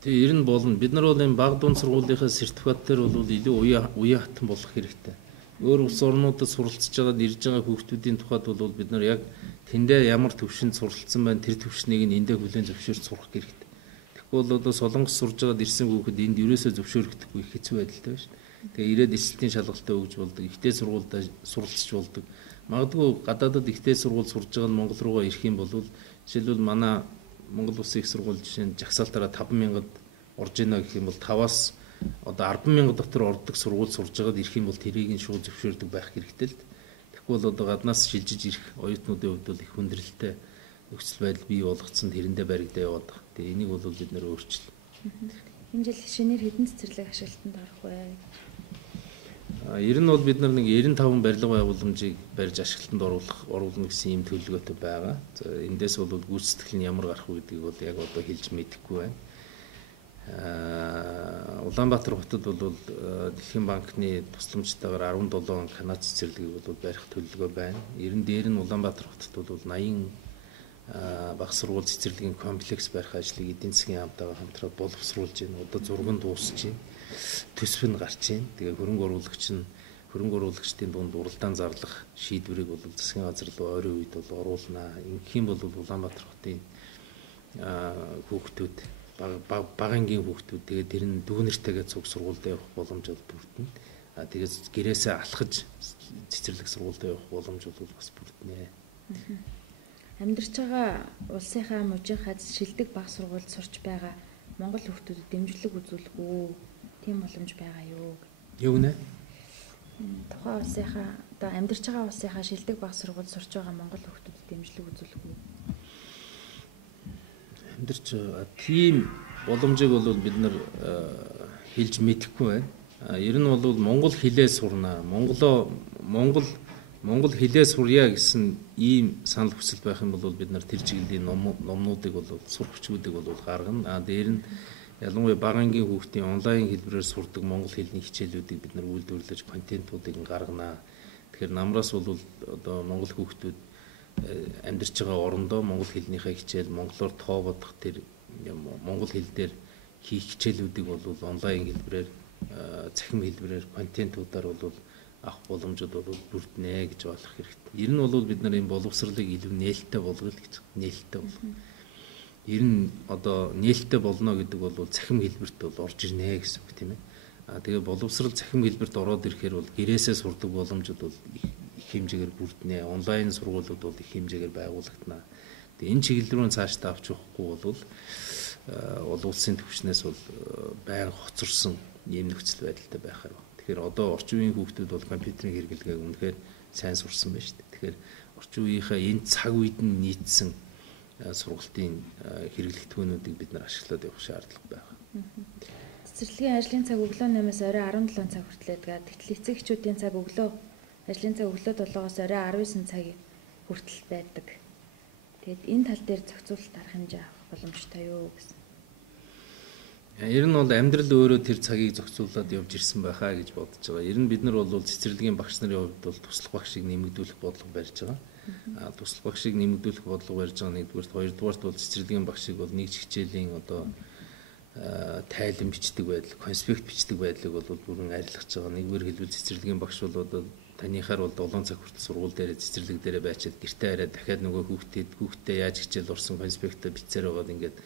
Тэгээ ер нь болно. Бид нар бол энэ бага дунд сургуулийнхаа сертификат дээр бол илүү уян хатан болох хэрэгтэй. Өөр улс орнуудад суралцж байгаад ирж байгаа хүүхдүүдийн тухайд бол бид нар яг тэндээ ямар төвшөнд суралцсан байна, тэр төвшнийг нь эндээ хүлээн зөвшөөрч сурах хэрэгтэй. Тэгэхгүй бол одоо Солонгос сурж байгаад ирсэн хүүхэд энд ерөөсөө зөвшөөрөгдөхгүй их хэцүү байдалтай байна шүү дээ. Тэгээ ирээд эсэлтийн шалгалтаа өгж болдог, ихтэй сургуультай суралцж болдог. Магадгүй гадаадад ихтэй сургууль сурж байгаа нь Монгол руугаа ирэх юм бол жишээлбэл манай Монгол улсын их сургууль жишээ нь жагсаалтаараа 5,000-д орж ийнэ гэх юм бол 5-аас одоо 10,000 дотор ордог сургууль сурж байгаад ирэх юм бол тэрийг нь шууд зөвшөөрдөг байх хэрэгтэй л. Тэгэхгүй бол одоо гаднаас шилжиж ирэх оюутнуудын хувьд бол их хүндрэлтэй нөхцөл байдал бий болгоцсон тэрэндээ баригдаа яваад байгаа. Тэгээ энийг бол бид нэр өөрчлөлт. Энэ жил шинээр хэдэн цэцэрлэг ашиглалтанд орох вэ? Ер нь бол бид нар нэг 95 барилга байгууламжийг барьж ашиглалтанд оруулна гэсэн юм төлөвлөгөөтэй байгаа. За эндээс бол гүйцэтгэл нь ямар гарах вэ гэдгийг бол яг одоо хэлж мэдэхгүй байна. Улаанбаатар хотод бол Дэлхийн банкны тусламжтайгаар 17 канац цэцэрлэгийг бол барих төлөвлөгөө байна. Ер нь дээр нь Улаанбаатар хотод бол 80 бага сургууль цэцэрлэгийн комплекс барих ажлыг эдийн засгийн яамтайгаар хамтраад боловсруулж байна. Одоо зурган дуусч байна. Төсөв нь гарч байна. Тэгээ хөрөнгө оруулагчдын дунд уралдаан зарлах шийдвэрийг бол засгийн газар руу ойрын үед бол оруулнаа. Ингэх юм бол Улаанбаатар хотын хүүхдүүд багангийн хүүхдүүд тэгээ тэр нь дүүнэртэйгээ цуг сургуульд явах боломж бол бүрдэнэ. Тэгээд гэрээсээ алхаж цэцэрлэг сургуульд явах боломж бол бас бүрдэнэ. Амьдарч байгаа улсынхаа мужийнхаа шилдэг бага сургуульд сурч байгаа Монгол хүүхдүүдэд дэмжлэг үзүүлэх үү? Тийм боломж байгаа юу? Юу гэнэ? Тухайн улсынхаа одоо амьдарч байгаа улсынхаа шилдэг бага сургуульд сурч байгаа Монгол хүүхдүүдэд дэмжлэг үзүүлэх үү? Амьдарч тийм боломжийг бол бид нар хэлж мэдэхгүй байна. Ер нь бол монгол хэлээ сурнаа. Монгол хэлээ сурья гэсэн ийм санал хүсэл байх юм бол бид нар тэр чиглэлийн номнуудыг бол сурах хүчгүүдийг бол гаргана. Дээр нь ялангуяа багангийн хүүхдийн онлайн хэлбэрээр сурдаг монгол хэлний хичээлүүдийг бид нар үйлдвэрлэж контентуудыг гаргана. Тэгэхээр намраас бол одоо монгол хүүхдүүд амьдарч байгаа орондоо монгол хэлнийхээ хичээл монголоор тооводох тэр монгол хэл дээр хийх хичээлүүдийг бол онлайн хэлбэрээр цахим хэлбэрээр контентуудаар бол авах боломжууд бол бүрднэ гэж ойлгох хэрэгтэй. Ер нь бол бид нар энэ боловсролыг илүү нээлттэй болгох гэж нээлттэй болгох. Ер нь одоо нээлттэй болно гэдэг бол цахим хэлбэрт бол орж ирнэ гэсэн үг тийм ээ. Тэгээ боловсрол цахим хэлбэрт ороод ирэхээр бол гэрээсээ сурдаг боломжууд бол их хэмжээгээр бүрднэ. Онлайн сургуулиуд бол их хэмжээгээр байгуулагдана. Тэгээ энэ чиглэл рүү цаашдаа авч явахгүй бол олон улсын түвшнээс бол байнга хоцорсон ийм нөхцөл байдалтай байхаар байна. Тэгэхээр одоо орчин үеийн хүүхдүүд бол компьютерийн хэрэглэгээг үнэхээр сайн сурсан байна шүү дээ. Тэгэхээр орчин үеийнхээ энэ цаг үед нь нийцсэн сургалтын хэрэглэгдэхүүнүүдийг бид нар ашиглаад явах шаардлага байна. Цэцэрлэгийн ажлын цаг өглөө 8-аас орой 17 цаг хүртэл байдаг. Тэгтэл эцэг эхчүүдийн цаг өглөө ажлын цаг өглөө 7-оос орой 19 цаг хүртэл байдаг. Тэгэд энэ тал дээр зохицуулалт арга хэмжээ авах боломжтой юу гэсэн. Ер нь бол амьдрал өөрөө тэр цагийг зохицуулаад явж ирсэн байхаа гэж бодож байгаа. Ер нь бид нар бол цэцэрлэгийн багш нарын хувьд бол туслах багшийг нэмэгдүүлэх бодлого барьж байгаа. Туслах багшийг нэмэгдүүлэх бодлого барьж байгаа нэгдүгээрт, хоёрдугаарт бол цэцэрлэгийн багшийг бол нэгж хичээлийн одоо тайлан бичдэг байдал, конспект бичдэг байдлыг бол бүрэн арилгаж байгаа. Нэгдүгээр хэлбэл цэцэрлэгийн багш бол одоо танийхаар бол 7 цаг хүртэл сургууль дээр цэцэрлэг дээр байчаад гэртээ хараад дахиад нөгөө хүүхдээ яаж хичээл орсон конспектоо бичсээр байгаад ингээд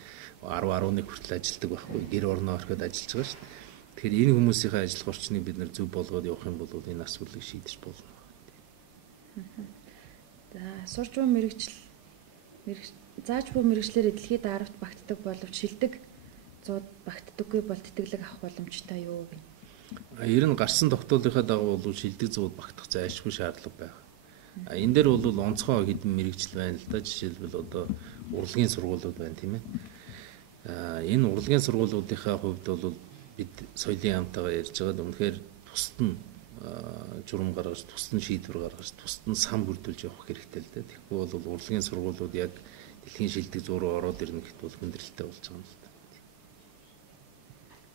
10-11 хүртэл ажилдаг байхгүй. Гэр орноо орхиод ажиллаж байгаа шүү дээ. Тэгэхээр энэ хүмүүсийн ажиллах орчныг бид нар зөв болгоод явах юм бол энэ асуудлыг шийдэж болно. За, сурч буй мэрэгжил зааж буй мэрэгчлэр дэлхийд 10-т багтдаг боловч шилдэг 100-д багтдаггүй бол тэтгэлэг авах боломжтой юу вэ? Ер нь гарсан тогтоолынхаа дагуу бол шилдэг 100-д багтах зайлшгүй шаардлага байна. Энэ дээр бол онцгой хэдэн мэрэгжил байна л да. Жишээлбэл одоо урлагийн сургуулиуд байна тийм ээ. Энэ урлагийн сургуулиудынхаа хувьд бол бид соёлын яамтайгаа ярьж байгаа. Үнэхээр тусад нь журам гаргаж, тусад нь шийдвэр гаргаж, тусад нь сан бүрдүүлж явах хэрэгтэй л дээ. Тэгэхгүй бол урлагийн сургуулиуд яг дэлхийн шилдэг 100 руу ороод ирнэ гэхэд бол хүндрэлтэй болж байгаа юм л да.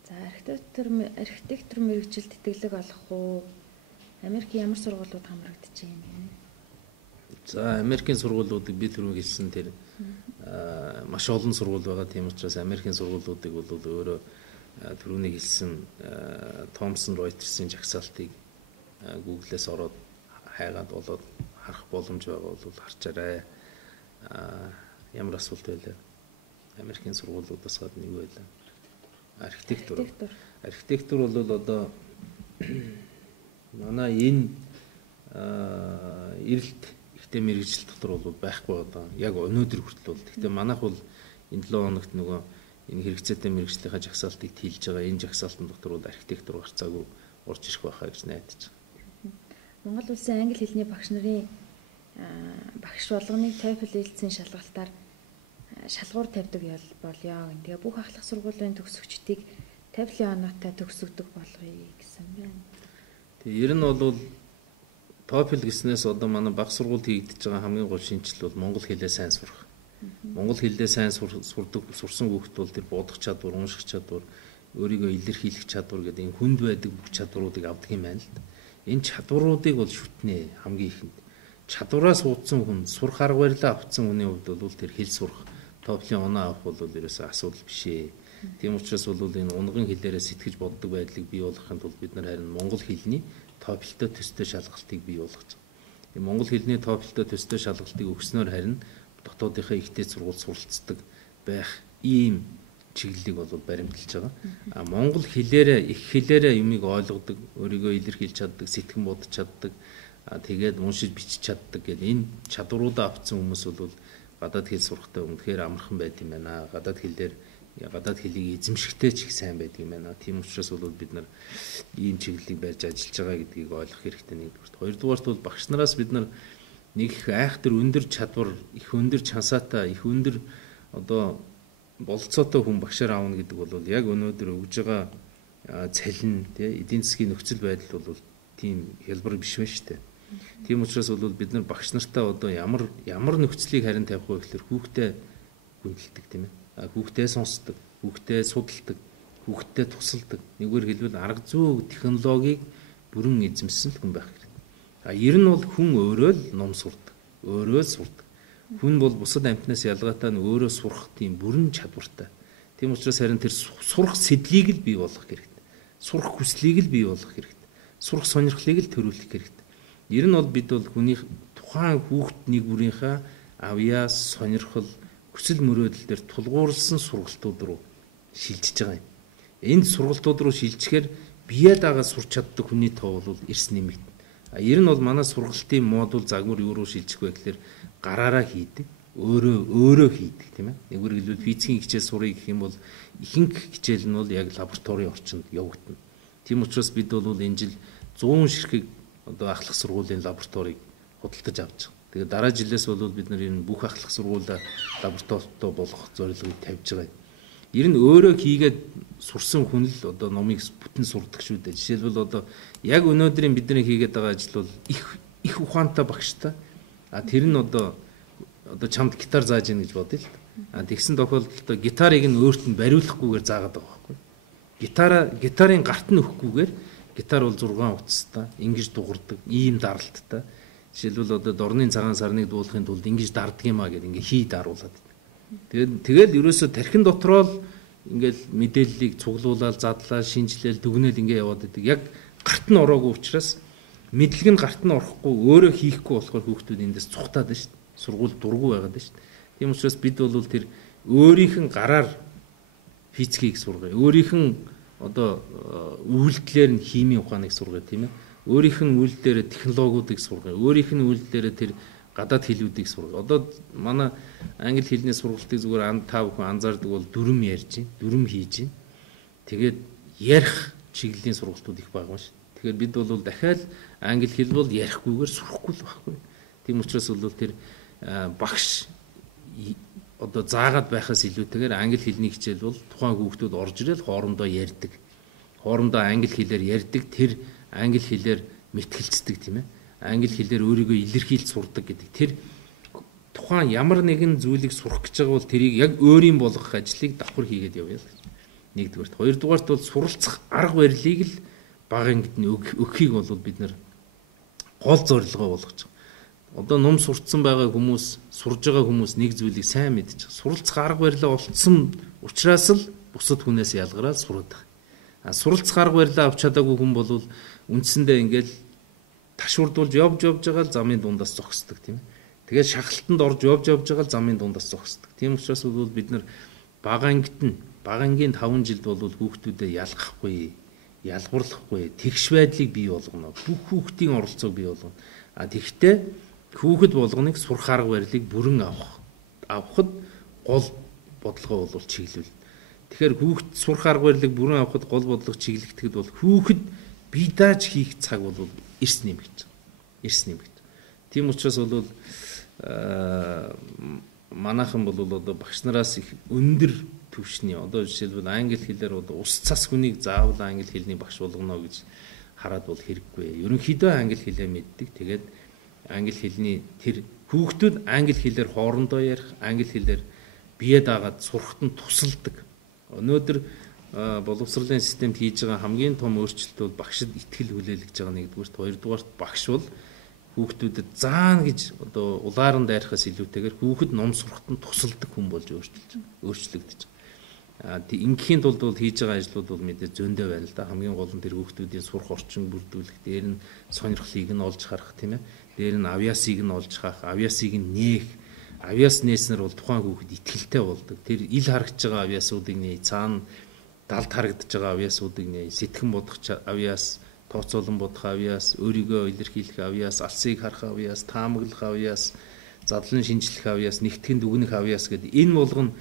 За, архитектор мэрэгжил тэтгэлэг олох уу? Америкийн ямар сургуулиуд хамрагдаж байна юм бэ? За, Америкийн сургуулиудыг би түрүү хэлсэн тэр маш олон сургууль байгаа. Тийм учраас Америкийн сургуулиудыг бол өөрөө түрүүний хэлсэн Thomson Reuters-ийн жагсаалтыг Google-ээс ороод хайгаад болоод харах боломж байгаа бол харчаарай. Ямар асуулт байлаа? Америкийн сургуулиудаас гадна юу байлаа? Архитектур. Архитектур бол одоо манай энэ эрэлт ихтэй мэрэгжил дотор бол байхгүй одоо яг өнөөдөр хүртэл бол. Гэхдээ манайх бол энэ 7 хоногт нөгөө энэ хэрэгцээтэй мэрэгжлийнхаа жагсаалтыг тэлж байгаа. Энэ жагсаалтын дотор бол архитектур гарцаагүй орж ирэх байхаа гэж найдаж байгаа. Монгол улсын англи хэлний багш нарын багш болгоныг TOEFL IELTS-ийн шалгалтаар шалгуур тавьдаг болёо гэн. Тэгээ бүх ахлах сургуулийн төгсөгчдийг TOEFL-ийн оноотой төгсөгдөг болгоё гэсэн байна. Тэгээ ер нь бол TOEFL гэснээс одоо манай баг сургуульд хийгдэж байгаа хамгийн гол шинжил бол монгол хэлээ сайн сурах. Монгол хэлээ сайн сурсан хүүхэд бол тэр бодох чадвар, унших чадвар, өөрийгөө илэрхийлэх чадвар гэдэг энэ хүнд байдаг бүх чадваруудыг авдаг юм байна л да. Энэ чадваруудыг бол шүтнэ хамгийн ихэнд. Чадвараас уудсан хүн, сурах арга барилаа авсан хүний хувьд бол тэр хэл сурах, TOEFL-ийн оноо авах бол ерөөсөө асуудал биш ээ. Тийм учраас бол энэ унган хэлээрээ сэтгэж боддог байдлыг бий болгохын тулд бид нар харин монгол хэлний TOEFL-тэй төстэй шалгалтыг бий болгож байгаа. Энэ монгол хэлний TOEFL-тэй төстэй шалгалтыг өгснөөр харин дотоодынхаа ихтэй сургууль суралцдаг байх ийм чиглэлийг бол баримталж байгаа. Монгол хэлээрээ их хэлээрээ юмыг ойлгодог, өөрийгөө илэрхийлж чаддаг, сэтгэн бодож чаддаг, тэгээд уншиж бичиж чаддаг гэдэг энэ чадваруудаа авсан хүмүүс бол гадаад хэл сурахтаа үнэхээр амархан байд юм байна. Гадаад хэлийг эзэмшихтэй ч их сайн байдаг юм байна. Тийм учраас бол бид нар ийм чиглэлийг барьж ажиллаж байгаа гэдгийг ойлгох хэрэгтэй нэгдүгээр. Хоёрдугаарт бол багш нараас бид нар нэг их айхтар өндөр чадвар, их өндөр чансаатай, их өндөр одоо болцоотой хүн багшаар аавна гэдэг бол яг өнөөдөр өгж байгаа цалин тий эдийн засгийн нөхцөл байдал бол тийм хялбар биш байна шүү дээ. Тийм учраас бол бид нар багш нартаа одоо ямар нөхцөлийг харин тавих вэ гэхээр хүүхдээ гүнэлдэг тийм ээ. Хүүхдээ сонсдог, хүүхдээ судалдаг, хүүхдээ тусалдаг. Нэггээр хэлбэл арга зүй технологиг бүрэн эзэмсэн хүн байх хэрэгтэй. Ер нь бол хүн өөрөө л ном сурдаг, өөрөө л сурдаг. Хүн бол бусад амьтнаас ялгаатай нь өөрөө сурах тийм бүрэн чадвартай. Тийм учраас харин тэр сурах сэдлийг л бий болгох хэрэгтэй. Сурах хүслийг л бий болгох хэрэгтэй. Сурах сонирхлыг л төрүүлэх хэрэгтэй. Ер нь бол бид бол хүний тухайн хүүхэд нэг бүрийнхээ авьяас, сонирхол, хүсэл мөрөөдөл дээр тулгуурласан сургалтууд руу шилжиж байгаа юм. Энд сургалтууд руу шилжихээр бие дагаа сурч чаддаг хүний тоо бол эрс нэмэгдэнэ. Ер нь бол манай сургалтын модуль загвар юу руу шилжих вэ гэхээр гараараа хийдэг, өөрөө хийдэг тийм ээ. Нэгүр хэлбэл физикийн хичээл сурыг гэх юм бол ихэнх хичээл нь бол яг лабораторийн орчинд явагдана. Тийм учраас бид бол энэ жил 100 ширхэг одоо ахлах сургуулийн лабораторийг худалдаж авч байгаа. Тэгээд дараа жилээс бол бид нар энэ бүх ахлах сургуулиа лабораторитой болгох зорилгыг тавьж байгаа. Ер нь өөрөө хийгээд сурсан хүн л одоо номыг бүтэн сурдаг шүү дээ. Жишээлбэл одоо яг өнөөдрийн бидний хийгээд байгаа ажил бол их ухаантай багштай. Тэр нь одоо чамд гитар зааж ийн гэж бодъё л. Тэгсэн тохиолдолд гитарыг нь өөрт нь бариулахгүйгээр заагаад байгаа байхгүй. Гитарын гарт нь өгөхгүйгээр гитар бол 6 утастай, ингэж дуурдаг, ийм даралттай. Жишээлбэл одоо дорны цагаан сарныг дуулахын тулд ингэж дарддаг юм а гэдэг ингээ хий даруулаад. Тэгэл ерөөсө тархин дотроо л ингээл мэдээллийг цуглуулаад, задлаа, шинжилээл, дүгнэл ингээ яваад байдаг. Яг гарт нь ороогүй учраас мэдлэг нь гарт нь орохгүй, өөрөө хийхгүй болохоор хүүхдүүд эндээс цухтаад байна шүү дээ. Сургууль дургүй байгаад байна шүү дээ. Тийм учраас бид бол тэр өөрийнх нь гараар физикийг сургая. Өөрийнх нь одоо үйлдэлээр нь химийн ухааныг сургая тийм ээ. Өөрийнх нь үйлдэлээр технологиудыг сургая. Өөрийнх нь үйлдэлээр тэр гадаад хэлүүдийг сургая. Одоо манай англи хэлний сургалтыг зүгээр та бүхэн анзаардаг бол дүрм ярьж байна, дүрм хийж байна. Тэгээд ярих чиглэлийн сургалтууд их байгаа шүү. Тэгэхээр бид бол дахиад англи хэл бол ярихгүйгээр сурахгүй л байхгүй. Тийм учраас бол тэр багш одоо заагаад байхаас илүүтэйгээр англи хэлний хичээл бол тухайн хүүхдүүд орж ирэл хоорондоо ярьдаг. Хоорондоо англи хэлээр ярьдаг, тэр англи хэлээр мэтгэлцдэг тийм ээ. Англи хэлээр өөрийгөө илэрхийлж сурдаг гэдэг. Тэр тухайн ямар нэгэн зүйлийг сурах гэж байгаа бол тэрийг яг өөрийн болгох ажлыг давхар хийгээд явъя л гэж. Нэгдүгээрт, хоёрдугаарт бол суралцах арга барилыг л бага ангид нь өгөхийг бол бид нэр гол зорилгоо болгож байгаа. Одоо ном сурцсан байгаа хүмүүс, сурж байгаа хүмүүс нэг зүйлийг сайн мэдчих. Суралцах арга барилаа олцсон учраас л бусад хүнээс ялгараад сураад байгаа. Суралцах арга барилаа авч чадаагүй хүн бол үндсэндээ ингээл ташуурдуулж явж байгаа л замын дундаас зогсдог тийм ээ. Тэгээд шахалтанд орж явж байгаа л замын дундаас зогсдог. Тийм учраас бол бид нар бага ангийн 5 жилд бол хүүхдүүдэд ялгахгүй, ялгуурлахгүй, тэгш байдлыг бий болгоно. Бүх хүүхдийн оролцоог бий болгоно. Тэгэхдээ хүүхэд болгоныг сурах арга барилыг бүрэн авахд гол бодлого бол чиглэл. Тэгэхээр хүүхэд сурах арга барилыг бүрэн авахд гол бодлого чиглэгдэхэд бол хүүхэд бие дааж хийх цаг бол эрс нэмэгдэж. Тийм учраас бол манайхан бол одоо багш нараас их өндөр түвшний одоо жишээлбэл англи хэлээр одоо ус цас хүнийг заавал англи хэлний багш болгоно гэж хараад бол хэрэггүй. Ерөнхийдөө англи хэлээ мэддэг. Тэгээд англи хэлний тэр хүүхдүүд англи хэлээр хоорондоо ярих, англи хэлээр бие даагаад сурахт нь тусалдаг. Өнөөдөр боловсролын системд хийж байгаа хамгийн том өөрчлөлт бол багшид итгэл хүлээлгэж байгаа нэгдүгээрт, хоёрдугаарт багш бол хүүхдүүдэд заана гэж одоо улааран дайрахаас илүүтэйгээр хүүхэд ном сурахт нь тусалдаг хүн болж өөрчлөгдөж байгаа. Ингээхийн тулд бол хийж байгаа ажлууд бол мэдээ зөндөө байна л да. Хамгийн гол нь тэр хүүхдүүдийн сурах орчин бүрдүүлэх, дээр нь сонирхлыг нь олж харах тийм ээ. Дээр нь авьяасыг нь олж харах, авьяасыг нь нээх. Авьяас нээснээр бол тухайн хүүхэд итгэлтэй болдог. Тэр ил харагдж байгаа авьяасуудыг нээ, цаана далд харагдж байгаа авьяасуудыг нээ, сэтгэн бодох авьяас, тооцоолон бодох авьяас, өөрийгөө илэрхийлэх авьяас, алсыг харах авьяас, таамаглах авьяас, задлан шинжлэх авьяас, нэгтгэн дүгнэх авьяас гэдэг энэ болгоно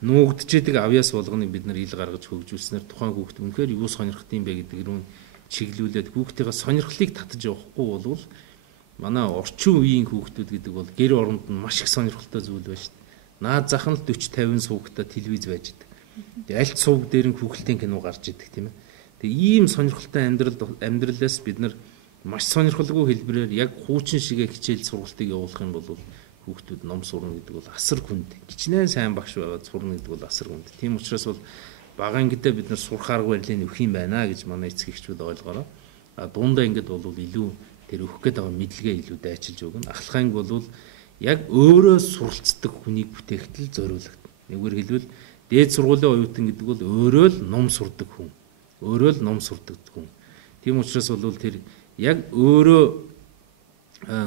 нуугдчихэд авьяас болгоныг бид нар ил гаргаж хөгжүүлснээр тухайн хүүхэд үнэхээр юу сонирхт юм бэ гэдэг рүү чиглүүлээд хүүхдийн сонирхлыг татаж явахгүй болвол манай орчин үеийн хүүхдүүд гэдэг бол гэр оронд нь маш их сонирхолтой зүйл байна шүү дээ. Наад зах нь 40-50 суугтай телевиз байж идэг. Тэгээ альт сууг дээр нь хүүхэлдэйн кино гарч идэг тийм ээ. Тэгээ ийм сонирхолтой амьдралаас бид нар маш сонирхолгүй хэлбэрээр яг хуучин шигээ хичээл сургалтыг явуулах юм бол хүүхдүүд ном сурна гэдэг бол асар хүнд. Кичнээн сайн багш байгаад сурна гэдэг бол асар хүнд. Тийм учраас бол бага ангидаа бид нар сурах арга барилыг өгөх юм байна гэж манай эцэг эхчүүд ойлгоорой. Дундаа ангид бол илүү тэр өгөх гээд байгаа мэдлэгээ илүү дайчилж өгнө. Ахлах анги бол яг өөрөө суралцдаг хүнийг бүтээхтэл зориулагдана. Нэгүгээр хэлбэл Дээд сургуулийн оюутан гэдэг бол өөрөө л ном сурдаг хүн. Өөрөө л ном сурдаг хүн. Тийм учраас бол тэр яг өөрөө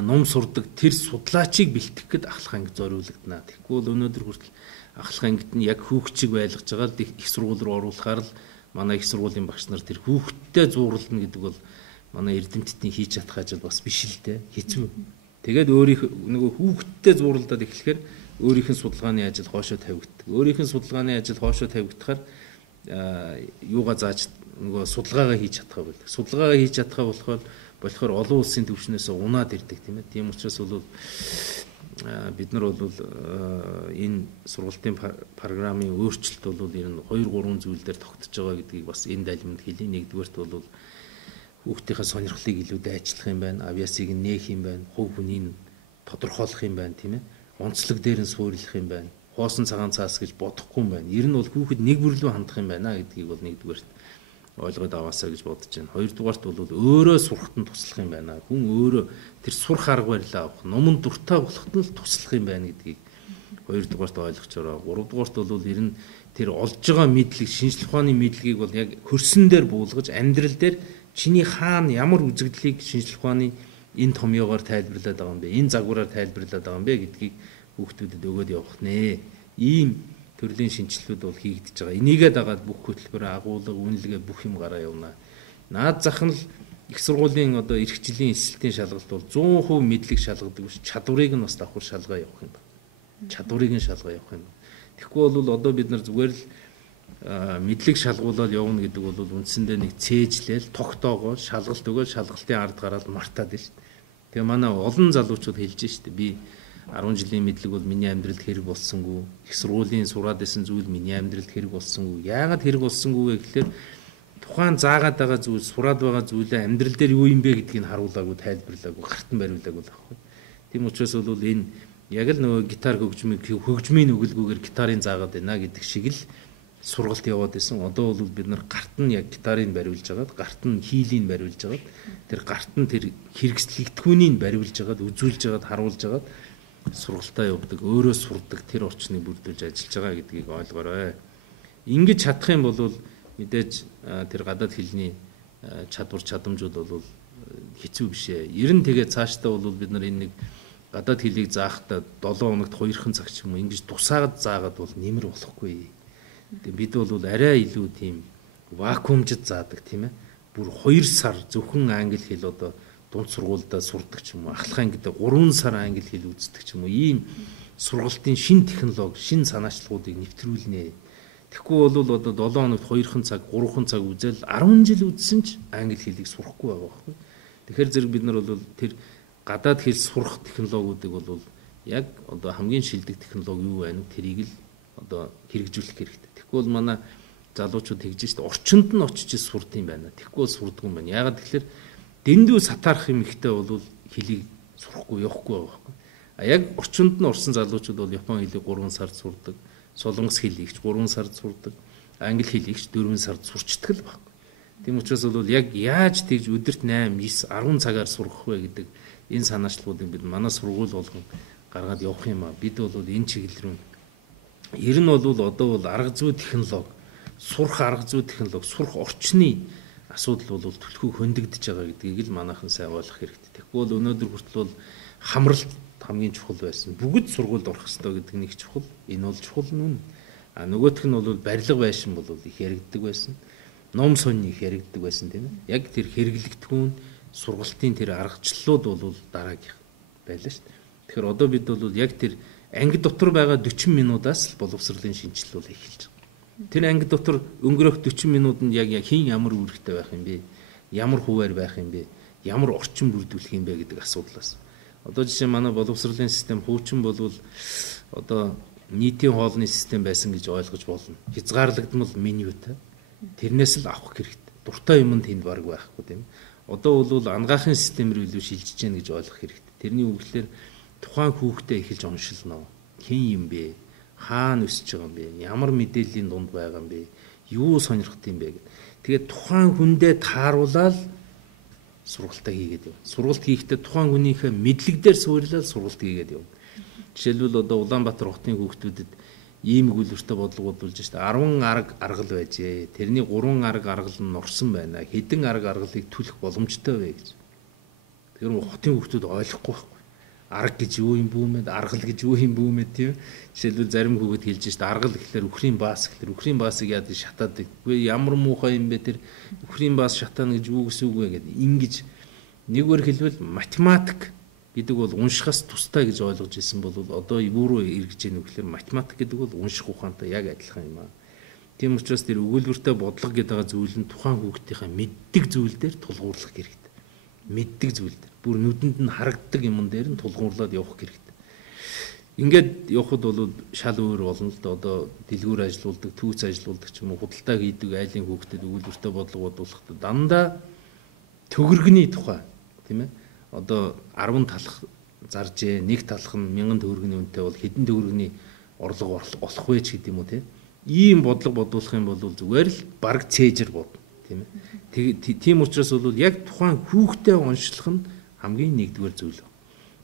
ном сурдаг тэр судлаачийг бэлтгэхэд ахлах анги зориулагдана. Тэгэхгүй бол өнөөдөр хүртэл ахлах ангид нь яг хүүхчиг байлгаж байгаа л их сургууль руу оруулахаар л манай их сургуулийн багш нар тэр хүүхдтэй зуурална гэдэг бол манай эрдэмтдийн хийж чадах ажил бас биш л дээ. Хэцүү. Тэгээд өөрийнх нөгөө хүүхдтэй зууралдаад эхлэхээр өөрийнх нь судалгааны ажил хоошоо тавигддаг. Өөрийнх нь судалгааны ажил хоошоо тавигдахаар юугаа зааж нөгөө судалгаагаа хийж чадхаа болдог. Судалгаагаа хийж чадхаа болохоор олон улсын төвчнөөс унаад ирдэг тийм ээ. Тийм учраас бол бид нар бол энэ сургалтын программын өөрчлөлт бол ер нь 2-3 зүйл дээр тогтож байгаа гэдгийг бас энэ дайлманд хэлье. Нэгдүгээрт бол хүүхдийнхээ сонирхлыг илүүтэй ажиллах юм байна. Авиасыг нээх юм байна. Хувь хүнийг тодорхойлох юм байна тийм ээ. Онцлог дээр нь суурилах юм байна. Хоосон цагаан цаас гэж бодохгүй юм байна. Ер нь бол хүүхэд нэг бүрлүү хандах юм байна гэдгийг бол нэгдүгээрт ойлгоод аваасаа гэж бодож байна. Хоёрдугаарт бол өөрөө сурахад нь туслах юм байна. Хүн өөрөө тэр сурах арга барилаа авах, номон дуртай болоход нь л туслах юм байна гэдгийг хоёрдугаарт ойлгож байгаа. Гуравдугаарт бол ер нь тэр олж байгаа мэдлэг, шинжлэх ухааны мэдлэгийг бол яг хөрсөн дээр буулгаж амьдрал дээр чиний хаана ямар үзэгдлийг шинжлэх ухааны энэ томьёогоор тайлбарлаад байгаа юм бэ? Энэ загвараар тайлбарлаад байгаа юм бэ гэдгийг хүүхдүүдэд өгөөд явах нэ. Ийм төрлийн шинжилгүүд бол хийгдэж байгаа. Энийгээ дагаад бүх хөтөлбөр агуулга, үнэлгээ бүх юм гараа явна. Наад зах нь л их сургуулийн одоо эрх жилийн эсэлтийн шалгалт бол 100% мэдлэг шалгадаг биш. Чадварыг нь бас давхар шалгаа явах юм байна. Чадварыг нь шалгаа явах юм байна. Тэгэхгүй бол одоо бид нар зүгээр л мэдлэг шалгуулаад явна гэдэг бол үндсэндээ нэг цээжлээл, тогтоогоо, шалгалт өгөө, шалгалтын ард гараад мартаад байна шүү дээ. Тэгээ манай олон залуучууд хэлж шүү дээ. Би 10 жилийн мэдлэг бол миний амьдралд хэрэг болсонгүй. Их сургуулийн сураад исэн зүйл миний амьдралд хэрэг болсонгүй. Яагаад хэрэг болсонгүй вэ гэхээр тухайн заагаад байгаа зүйл, сураад байгаа зүйлээ амьдрал дээр юу юм бэ гэдгийг харуулаагүй, тайлбарлаагүй, гартан бариулаагүй л аахгүй. Тийм учраас бол энэ яг л нөгөө гитар хөгжмийн өгөлгүйгээр гитарын заагаад байна гэдэг шиг л сургалт яваад исэн. Одоо бол бид нар гарт нь яг гитарыг бариулж агаад, гарт нь хийлийг бариулж агаад, тэр гарт нь тэр хэрэгслэгдэхүүнийг бариулж агаад, үзүүлж агаад, харуулж агаад сургалтаа явуулдаг, өөрөө сурдаг, тэр орчныг бүрдүүлж ажиллаж байгаа гэдгийг ойлгоорой. Ингэж чадах юм бол мэдээж тэр гадаад хэлний чадвар чадамжууд бол хэцүү биш ээ. Ер нь тэгээ цаашдаа бол бид нар энэ нэг гадаад хэлийг заахтаа 7 хоногт 2хан цаг ч юм уу ингэж тусаагаад заагаад бол нэмэр болохгүй. Тэгээ бид бол арай илүү тийм вакуумжид заадаг тийм ээ. Бүр 2 сар зөвхөн англи хэл одоо дунд сургуульдаа сурдаг ч юм уу, ахлах ангидаа 3 сар англи хэл үздэг ч юм уу, ийм сургалтын шин технологи, шин санаачлагуудыг нэвтрүүлнэ. Тэгэхгүй бол одоо 7 хоногт 2хан цаг, 3хан цаг үзэл 10 жил үзсэн ч англи хэлийг сурахгүй байгаа байхгүй. Тэгэхээр зэрэг бид нар бол тэр гадаад хэл сурах технологиудыг бол яг одоо хамгийн шилдэг технологи юу байна вэ? Тэрийг л одоо хэрэгжүүлэх хэрэгтэй. Тэгэхгүй бол манай залуучууд тэгж шүү дээ. Орчинд нь очиж сурд юм байна. Тэгэхгүй бол сурдаг юм байна. Яагаад тэгэхээр дэндүү сатаарах юм ихтэй бол хэлийг сурахгүй явахгүй байгаа байхгүй. А яг орчинд нь орсон залуучууд бол Японы хэлийг 3 сард сурдаг, солонгос хэлийг 3 сард сурдаг, англи хэлийг 4 сард сурчдаг л байхгүй. Тийм учраас бол яг яаж тэгж өдөрт 8, 9, 10 цагаар сурах вэ гэдэг энэ санаачлагуудыг бид манай сургууль болгон гаргаад явах юм а. Бид бол энэ чиглэл рүү ер нь бол одоо бол арга зүй технологи, сурах арга зүй технологи, сурах орчны асуудал бол түлхүү хөндөгдөж байгаа гэдгийг л манайхан сайн ойлгох хэрэгтэй. Тэгэхгүй бол өнөөдөр хүртэл бол хамралт хамгийн чухал байсан. Бүгд сургуульд орох хэрэгтэй гэдэг нэг чухал. Энэ бол чухал нүн. А нөгөөх нь бол барилга байшин бол их яригддаг байсан. Ном сонь их яригддаг байсан тийм ээ. Яг тэр хэрэглэгдэхүүн сургалтын тэр аргачлалууд бол дараагийнх байлаа шүү дээ. Тэгэхээр одоо бид бол яг тэр анги дотор байгаа 40 минутаас л боловсролын шинжилэл бол эхэлж байгаа. Тэр анги дотор өнгөрөх 40 минутанд яг хин ямар үүрэгтэй байх юм бэ? Ямар хуваар байх юм бэ? Ямар орчин бүрдүүлэх юм бэ гэдэг асуудлаас. Одоо жишээ манай боловсролын систем хуучин болвол одоо нийтийн хоолны систем байсан гэж ойлгож болно. Хязгаарлагдмал менютэй. Тэрнээс л авах хэрэгтэй. Дуртай юм нь тэнд бараг байхгүй тийм. Одоо бол ангаахын системээр илүү шилжиж гэнэ гэж ойлгох хэрэгтэй. Тэрний үгээр тухайн хүүхдээ эхэлж оншилно. Хин юм бэ? Хаана өсөж байгаа юм бэ? Ямар мэдээллийн дунд байгаа юм бэ? Юу сонирхт юм бэ гэд. Тэгээд тухайн хүндээ тааруулаад сургалтаа хийгээд явна. Сургалт хийхдээ тухайн хүнийхээ мэдлэг дээр суурилаад сургалт хийгээд явна. Жишээлбэл одоо Улаанбаатар хотын хүүхдүүдэд ийм өгүүлбэртэй бодлого бодулж штэ 10 арга аргал байжээ. Тэрний 3 арга аргал нь нурсан байна. Хэдэн арга аргалыг түлэх боломжтой вэ гэж. Тэр хотын хүмүүс ойлгохгүй байхгүй. Арга гэж юу юм бүү мэд, аргал гэж юу юм бүү мэд тийм. Жишээлбэл зарим хүүхэд хэлж штэ аргал гэхэлэр үхрийн баас гэхэлэр үхрийн баасыг яад шатаад. Үгүй ямар муухай юм бэ тэр үхрийн баас шатаана гэж юу гэсэн үг вэ гэдэг. Ингэж нэгвэр хэлбэл математик гэдэг бол уншихаас тустай гэж ойлгож ирсэн бол одоо юу руу эргэж ийн гэхээр математик гэдэг бол унших ухаантай яг адилхан юм аа. Тийм учраас тэр өгүүлбэртэй бодлого гэдэг зүйл нь тухайн хүүхдийнхээ мэддэг зүйл дээр тулгуурлах хэрэгтэй. Мэддэг зүйл дээр бүр нүдэнд нь харагддаг юмн дээр нь тулгуурлаад явах хэрэгтэй. Ингээд явхад бол шал өөр болно л да. Одоо дэлгүүр ажилуулдаг, түүц ажилуулдаг ч юм уу худалдаа хийдэг айлын хүүхдэд өгүүлбэртэй бодлого бодуулахдаа дандаа төгрөгний тухай тийм ээ. Одоо 10 талах заржээ, нэг талах нь 1000 төгрөгийн үнэтэй бол хэдэн төгрөгийн орлого олох вэ ч гэдэг юм уу тийм. Ийм бодлого бодуулах юм бол зүгээр л бараг цээжэр бодно тийм ээ. Тийм учраас бол яг тухайн хүүхдээ уншлах нь хамгийн нэгдүгээр зүйл.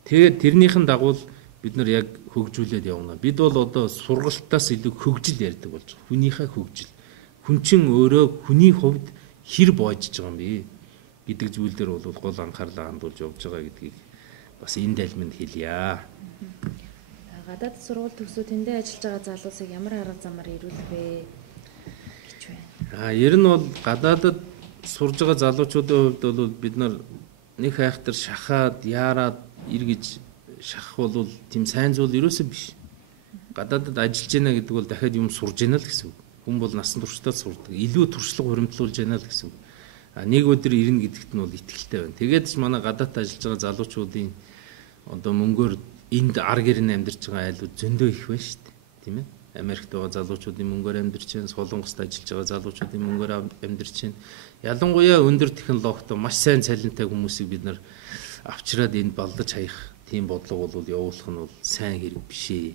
Тэгээд тэрнийхэн дагуу бид нар яг хөгжүүлээд явна. Бид бол одоо сургалтаас илүү хөгжил ярьдаг болж байгаа. Хүнийхээ хөгжил. Хүн чинь өөрөө хүний хувьд хэр боожж байгаа юм бэ гэдэг зүйл дээр бол гол анхаарлаа хандуулж явж байгаа гэдгийг бас энэ тайлбарт хэлье. Гадаад сургууль төгсөө тэндээ ажиллаж байгаа залуусыг ямар арга замаар ирүүлэх вэ гэж байна. Ер нь бол гадаадд сурж байгаа залуучуудын хувьд бол бид нар нэг хайхтар шахаад яарад эргэж шахах бол тийм сайн зүйл ерөөсөө биш. Гадаадд ажиллаж байна гэдэг бол дахиад юм сурж байна л гэсэн үг. Хүн бол насан туршдаа сурдаг. Илүү туршлага хуримтлуулж байна л гэсэн үг. Нэг өдөр ирнэ гэдэгт нь бол итгэлтэй байна. Тэгээд ч манай гадаадд ажиллаж байгаа залуучуудын одоо мөнгөөр энд ар гэрэн амьдарч байгаа айлууд зөндөө их байна шүү дээ. Тийм ээ. Америкт байгаа залуучуудын мөнгөөр амьдарч байна, Солонгост ажиллаж байгаа залуучуудын мөнгөөр амьдарч байна. Ялангуяа өндөр технологитой маш сайн цалинтай хүмүүсийг бид нар авчираад энд балдаж хаях тийм бодлого бол явуулах нь бол сайн хэрэг биш ээ.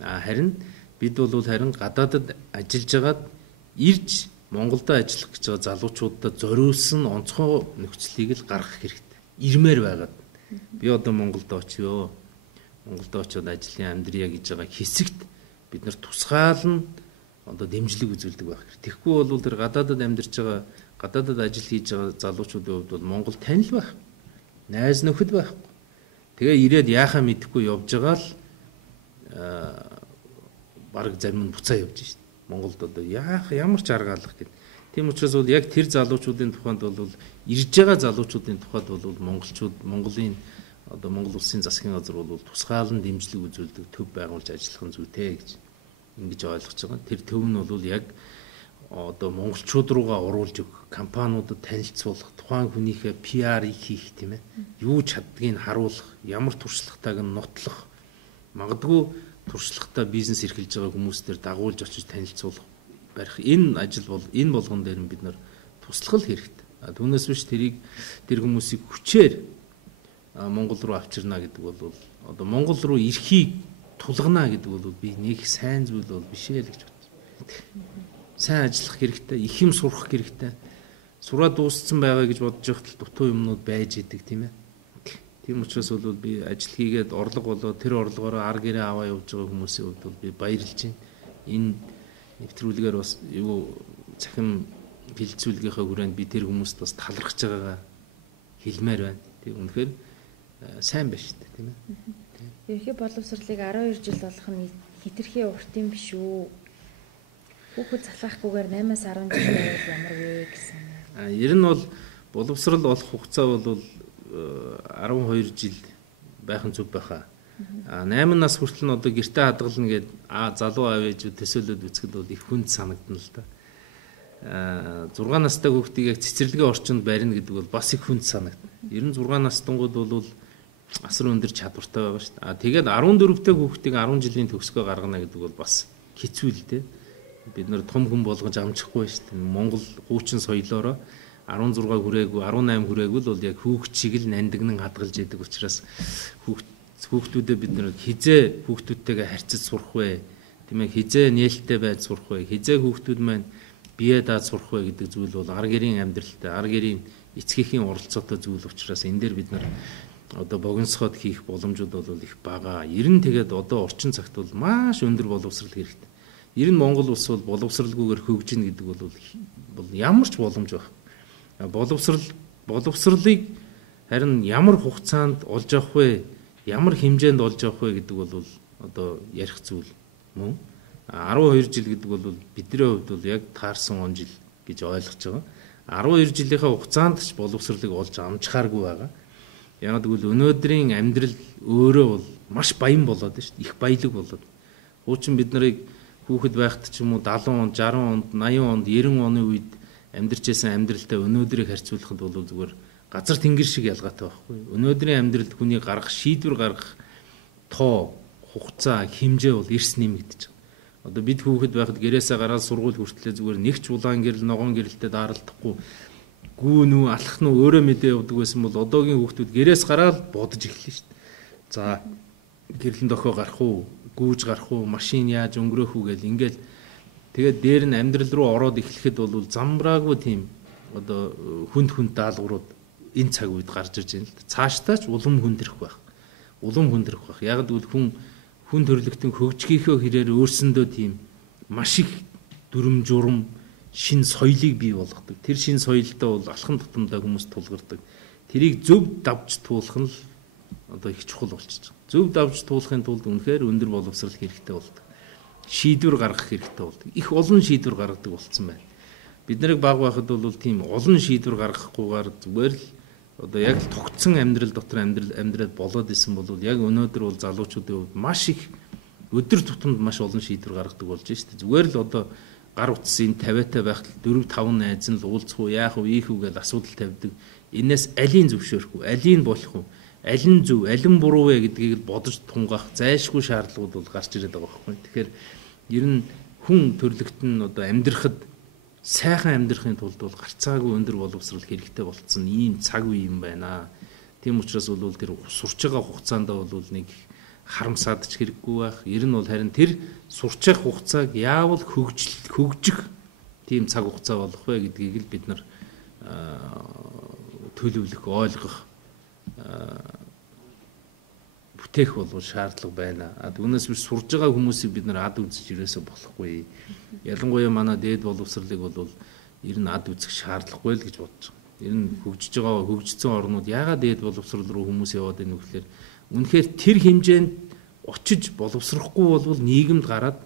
Харин бид бол харин гадаадд ажиллаж байгаад ирж Монголд ажиллах гэж байгаа залуучуудад зориулсан онцгой нөхцөлийг л гаргах хэрэгтэй. Ирмээр байгаад. Би одоо Монголд очиё. Монголд очиод ажлын амьдрья гэж байгаа хэсэгт бид нар тусгаал нь одоо дэмжлэг үзүүлдэг байх хэрэгтэй. Тэгэхгүй бол тэр гадаадд амьдарч байгаа, гадаадд ажил хийж байгаа залуучуудын хувьд бол Монгол танил байх. Найз нөхөд байхгүй. Тэгээ ирээд яахаа мэдэхгүй явж байгаа л бараг зарим нь буцаа явж шít. Монголд одоо ямар ч арга алах гэдэг. Тийм учраас бол яг тэр залуучуудын тухайд бол ирж байгаа залуучуудын тухайд бол Монголын одоо Монгол улсын засгийн газар бол тусгаалan дэмжлэг үзүүлдэг төв байгуулж ажиллах нь зүйтэй гэж ингэж ойлгож байгаа. Тэр төв нь бол яг одоо монголчууд руугаа оруулж өгөх, компаниудад танилцуулах, тухайн хүнийхээ PR-ийг хийх тийм ээ. Юу чаддгийг харуулах, ямар туршлагатайг нь нотлох, магадгүй туршлагатай бизнес эрхэлж байгаа хүмүүстээр дагуулж очиж танилцуулах барих энэ ажил бол энэ болгон дээр нь бид нар туслах хэрэгтэй. Түүнээс биш тэр хүмүүсийг хүчээр Монгол руу авчирна гэдэг бол одоо Монгол руу ирэхийг тулгана гэдэг бол би нэг сайн зүйл бол биш ээ л гэж бодсон. Сайн ажиллах хэрэгтэй, их юм сурах хэрэгтэй. Сураад дууссан байгаа гэж бодож байхад дутуу юмнууд байж идэг тийм ээ. Тийм учраас бол би ажил хийгээд орлого болоод тэр орлогоороо ар гэрээ аваа явж байгаа хүмүүсийн хувьд бол би баярлж байна. Энэ нэвтрүүлгээр бас юу цахим хилцүүлгийнхаа хүрээнд би тэр хүмүүст бас талархаж байгаагаа хэлмээр байна. Тийм үнэхээр сайн байна шүү дээ, тийм ээ. Ерхий боловсролыг 12 жил болох нь хитрхи урт юм биш үү? Хүүхэд залхахгүйгээр 8-аас 10 жил байвал ямар вэ гэсэн. Ер нь бол боловсрол олох хугацаа бол 12 жил байх нь зүг байхаа. 8 нас хүртэл нь одоо гэртээ хадгална гэд залуу аав ээжүүд төсөөлөд үзэхэд бол их хүнд санагдана л да. 6 настай хүүхдийг яг цэцэрлэгийн орчинд барина гэдэг бол бас их хүнд санагдана. Ер нь 6 настангууд бол асар өндөр чадвартай байгаа шүү дээ. Тэгээд 14-тэй хүүхдийг 10 жилийн төгсгөө гаргана гэдэг бол бас хэцүү л дээ. Бид нар том хүн болгож амжихгүй шүү дээ. Монгол хуучин соёлоороо 16 хүрээгүй 18 хүрээгүй л бол яг хүүхд шиг л нандинан хадгалж яадаг учраас хүүхдүүдэд бид нар хизээ хүүхдүүдтэйгээ харьцаж сурах вэ? Тийм ээ хизээ нээлттэй байж сурах вэ? Хизээ хүүхдүүд маань бие даад сурах вэ гэдэг зүйл бол ар гэрийн амьдралтай, ар гэрийн эцгийнхээ оролцоотой зүйл учраас энэ дээр бид нар одоо богиносхоод хийх боломжууд бол их бага. Ер нь тэгээд одоо орчин цагт бол маш өндөр боловсрал хэрэгтэй. Ер нь Монгол улс бол боловсралгүйгээр хөгжиж гин гэдэг бол ямар ч боломж байх. Боловсралыг харин ямар хугацаанд олж авах вэ? Ямар хэмжээнд олж авах вэ гэдэг бол одоо ярих зүйл мөн. 12 жил гэдэг бол бидний хувьд бол яг таарсан он жил гэж ойлгож байгаа. 12 жилийнхаа хугацаанд ч боловсралыг олж амжихааргүй байгаа. Яг гэвэл өнөөдрийн амьдрал өөрөө бол маш баян болоод байна шүү дээ. Их баялаг болоод. Хуучин бид нарыг хүүхэд байхад ч юм уу 70 онд, 60 онд, 80 онд, 90 оны үед амьдарч байсан амьдралтай өнөөдрийг харьцуулахад бол зүгээр газар тэнгэр шиг ялгаатай байхгүй. Өнөөдрийн амьдралд хүний гаргах шийдвэр гаргах тоо, хугацаа, хэмжээ бол эрс нэмэгдэж байгаа. Одоо бид хүүхэд байхад гэрээсээ гараад сургууль хүртлээ зүгээр нэг ч улаан гэрэл, ногоон гэрэлтэд даралдахгүй гүү нүү алах нь өөрөө мэдээ явдаг байсан бол одоогийн хүүхдүүд гэрээс гараад бодож эхэллээ шүү дээ. За гэрлэн дохоо гарах уу, гүүж гарах уу, машин яаж өнгөрөх үү гэл ингээл тэгээд дээр нь амьдрал руу ороод эхлэхэд бол замбраагүй тийм одоо хүнд даалгаврууд энэ цаг үед гарч ирж байна л да. Цаашдаа ч улам хүндрэх байх. Яг гэвэл хүн төрлөختөн хөгжихийнхөө хэрээр өөрсөндөө тийм маш их дүрм журм шин соёлыг бий болгодог. Тэр шин соёлтой бол алхан тутамдаа хүмүүс тулгардаг. Тэрийг зөв давж туулах нь л одоо их чухал болчихж байгаа. Зөв давж туулахын тулд үнэхээр өндөр боловсрал хэрэгтэй болдог. Шийдвэр гаргах хэрэгтэй болдог. Их олон шийдвэр гаргадаг болцсон байна. Бид нарыг баг байхад бол тийм олон шийдвэр гаргахгүйгээр зүгээр л одоо яг тогтсон амьдрал дотор амьдраад болоод исэн бол яг өнөөдөр бол залуучуудын хувьд маш их өдөр тутамд маш олон шийдвэр гаргадаг болж байна шүү дээ. Зүгээр л одоо гар утсын 50-тай байхад 4-5 найз нь л уулзах уу, яах уу, ийх үү гэж асуудал тавьдаг. Энээс алийн зөвшөөрөх үү, алийн болох уу, аль нь зөв, аль нь буруу вэ гэдгийг бодож тунгаах зайлшгүй шаардлагууд бол гарч ирээд байгаа байхгүй. Тэгэхээр ер нь хүн төрлөخت нь одоо амьдрахад сайхан амьдрахын тулд бол гарцаагүй өндөр боловсрал хэрэгтэй болцсон ийм цаг үе юм байна. Тийм учраас бол тэр сурч байгаа хугацаанд бол нэг харамсаад ч хэрэггүй байх. Ер нь бол харин тэр сурч байгаа хугацааг яавал хөгжих тийм цаг хугацаа болох вэ гэдгийг л бид нар төлөвлөх, ойлгох, бүтээх бол шаардлага байна. Түүнээс биш сурж байгаа хүмүүсийг бид нар ад үзэж ирээсээ болохгүй. Ялангуяа манай дээд боловсролыг бол ер нь ад үзэх шаардлагагүй л гэж бодож байгаа. Ер нь хөгжсөн орнууд яагаад дээд боловсрол руу хүмүүс яваад байна вэ гэхээр үнэхээр тэр хэмжээнд очиж боловсрохгүй бол нийгэмд гараад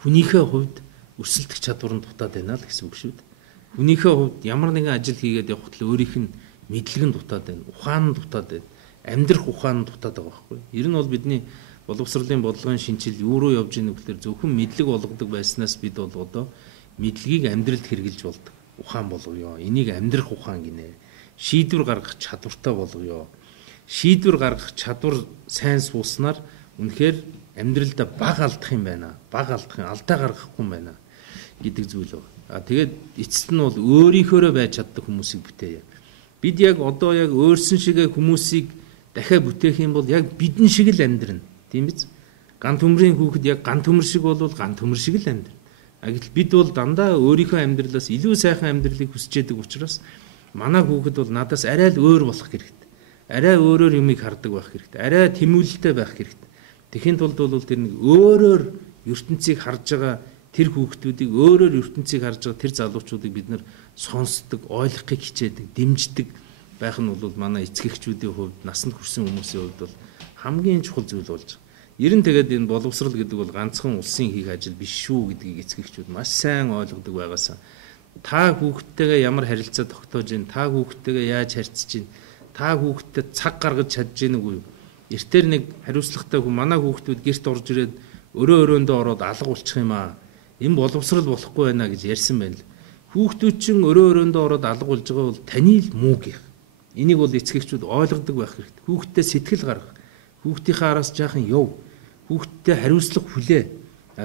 хүнийхээ хувьд өрсөлдөх чадвар нь дутаад байна л гэсэн үг шүү дээ. Хүнийхээ хувьд ямар нэгэн ажил хийгээд явхад л өөрийнх нь мэдлэг нь дутаад байна, ухаан нь дутаад байна, амьдрах ухаан нь дутаад байгаа байхгүй. Ер нь бол бидний боловсролын бодлогын шинжил юу руу явж байгааг гэхээр зөвхөн мэдлэг олгодог байснаас бид бол одоо мэдлэгийг амьдралд хэрэгжилж болдог. Ухаан болгоё. Энийг амьдрах ухаан гинэ. Шийдвэр гаргах чадвартай болгоё. Шийдвэр гаргах чадвар сайн сууснаар үнэхээр амьдралдаа баг алдах юм байна. Алдаа гаргахгүй юм байна гэдэг зүйл байна. Тэгээд эцэст нь бол өөрийнхөөрөө байж чаддаг хүмүүсийг бүтээе. Бид яг одоо яг өөрсөн шигээ хүмүүсийг дахиад бүтээх юм бол яг бидэн шиг л амьдрна. Тийм биз? Ган төмрийн хүүхэд яг ган төмөр шиг бол ган төмөр шиг л амьдрна. Гэтэл бид бол дандаа өөрийнхөө амьдралаас илүү сайхан амьдралыг хүсэж яадаг учраас манай хүүхэд бол надаас арай л өөр болох хэрэгтэй. Арай өөрөөр юмыг хардаг байх хэрэгтэй. Арай тэмүүлэлтэй байх хэрэгтэй. Тэхийн тулд бол тэр нэг өөрөөр ертөнцийг харж байгаа тэр хүүхдүүдийг өөрөөр ертөнцийг харж байгаа тэр залуучуудыг бид нар сонсдог, ойлгохыг хичээдэг, дэмждэг байх нь бол манай эцэгчүүдийн хувьд, насанд хүрсэн хүмүүсийн хувьд бол хамгийн чухал зүйл болж байгаа. Ер нь тэгээд энэ боловсрал гэдэг бол ганцхан улсын хийх ажил биш шүү гэдгийг эцэгчүүд маш сайн ойлгодог байгаасаа та хүүхдтэйгээ ямар харилцаа тогтоож гин, та хүүхдтэйгээ яаж харьцаж гин, та хүүхдтэй цаг гаргаж чадж гин үгүй юу? Эртээр нэг хариуцлагатай хүн манай хүүхдүүд гэрт орж ирээд өрөөндөө ороод алга болчих юм аа. Энэ боловсрал болохгүй байна гэж ярьсан байна л. Хүүхдүүд чинь өрөөндөө ороод алга болж байгаа бол таны л муу гэх. Энийг бол эцэгчүүд ойлгодог байх хэрэгтэй. Хүүхдтэй сэтгэл гаргах. Хүүхдийнхээ араас жаахан яв. Хүүхдтэй хариуцлага хүлээ.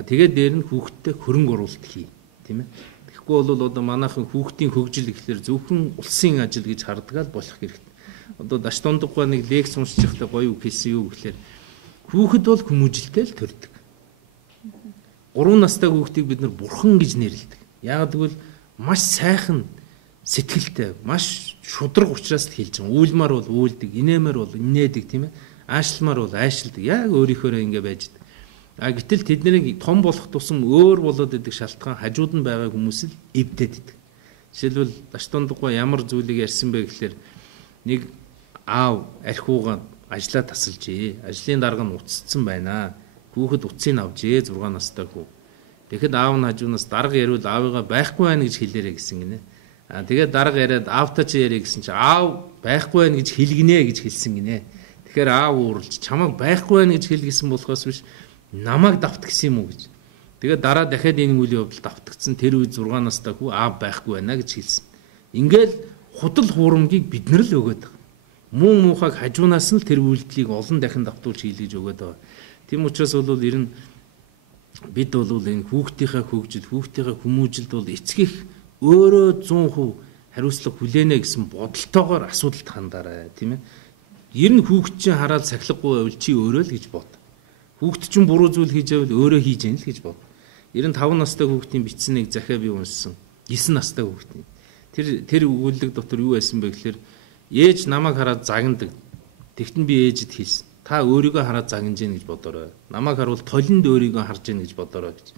Тэгээд дээр нь хүүхдтэй хөрөнгө оруулалт хий. Тийм ээ. Тэгэхгүй бол одоо манайхан хүүхдийн хөгжил гэхэлэр зөвхөн улсын ажил гэж харддаг л болох хэрэгтэй. Одоо даш дундаггүй нэг лекц уншиж байхдаа гоё үг хэлсэн юу гэхэлэр хүүхэд бол хүмүүжилтэй л төрдөг. 3 настай хүүхдийг бид нар бурхан гэж нэрлэдэг. Яг гэвэл маш сайхан сэтгэлтэй, маш шудраг учраас л хэлж байгаа. Үйлмар бол үйлдэг, инээмэр бол инээдэг тийм ээ. Аашламар бол аашилдаг. Яг өөрийнхөөрөө ингэ байждаг. Гэтэл тэднийг том болох тусам өөр болоод идэг шалтгаан хажууд нь байгаа хүмүүс л эвдээд идэг. Жишээлбэл Даштундаггүй ямар зүйлийг ярьсан бэ гэхээр нэг аав архиугаа ажлаа тасалжээ. Ажлын дарга нь уццсан байна. Хүүхэд утсыг авжээ 6 настай хүү. Тэгэхэд аав нь хажуунаас дарга яриул аавыгаа байхгүй байна гэж хэлээрэй гэсэн гинэ. Тэгээд дарга яриад аавтаа чи яриа гэсэн чи аав байхгүй байна гэж хэлгинэ гэж хэлсэн гинэ. Тэгэхээр аав ууралж чамайг байхгүй байна гэж хэлгэсэн болохоос биш намайг давт гэсэн юм уу гэж. Тэгээд дараа дахиад энэ үйл явдал давтагдсан тэр үед 6 настай хүү аав байхгүй байна гэж хэлсэн. Ингээл худал хуурмгийг бид нар л өгöd байгаа. Муу муухайг хажуунаас нь тэр үйлдэлийг олон дахин давтуулж хийлгэж өгöd байгаа. Тийм учраас бол ер нь бид бол энэ хүүхдийнхээ хөгжил, хүүхдийнхээ хүмүүжилд бол эцгих өөрөө 100% хариуцлага хүлээнэ гэсэн бодолтойгоор асуудалд хандаарай, тийм ээ. Ер нь хүүхд чинь хараад сахилгагүй байвал чи өөрөө л гэж бод. Хүүхд чинь буруу зүйл хийж байвал өөрөө хийж яана л гэж бод. Ер нь 5 настай хүүхдийн бичсэн нэг захиа би уншсан. 9 настай хүүхдийн. Тэр өгүүлэг дотор юу байсан бэ гэхээр ээж намайг хараад загнадаг. Тэгтэн би ээжэд хэлсэн. Та өөрийгөө хараад загнаж гин гэж бодорой. Намайг харуул толинд өөрийгөө харж гин гэж бодорой гэж.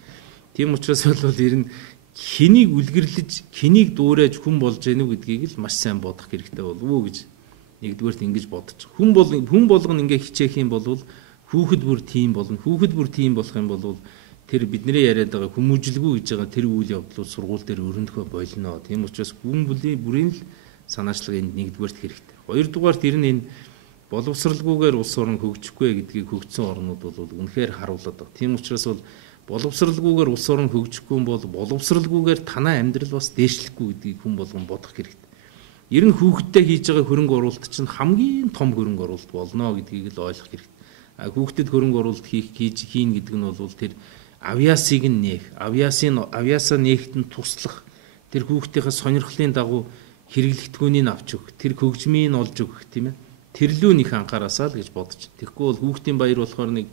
Тийм учраас бол ер нь хэнийг үлгэрлэж, хэнийг дуурайж хүн болж гэнэ гэдгийг л маш сайн бодох хэрэгтэй болов уу гэж нэгдүгээрт ингэж бодож. Хүн болгоно ингээ хичээх юм бол хүүхэд бүр тийм болно. Хүүхэд бүр тийм болох юм бол тэр бидний яриад байгаа хүмүүжлгүй гэж байгаа тэр үйл явдлууд сургууль дээр өрнөхөө болно. Тийм учраас хүн бүрийн л санаачлага энд нэгдүгээрт хэрэгтэй. Хоёрдугаарт ер нь энэ боловсралгүйгээр улс орн хөгжихгүй гэдгийг хөгжсөн орнууд бол үнэхээр харуулдаг. Тийм учраас бол боловсралгүйгээр улс орн хөгжихгүй бол боловсралгүйгээр танай амьдрал бас дээшлэхгүй гэдгийг хүн болгон бодох хэрэгтэй. Ер нь хүүхэдтэй хийж байгаа хөрөнгө оруулалт чинь хамгийн том хөрөнгө оруулалт болно гэдгийг л ойлгох хэрэгтэй. Хүүхдэд хөрөнгө оруулалт хийн гэдэг нь бол тэр авьяасыг нээх, авьяасаа нээхэд нь туслах, тэр хүүхдийнхээ сонирхлын дагуу хэрэглэгдэхүүнийг авч өгөх, тэр хөгжмийг олж өгөх, тийм ээ. Тэрлүү нэг анхаараасаа л гэж бодож. Тэгэхгүй бол хүүхдийн баяр болохоор нэг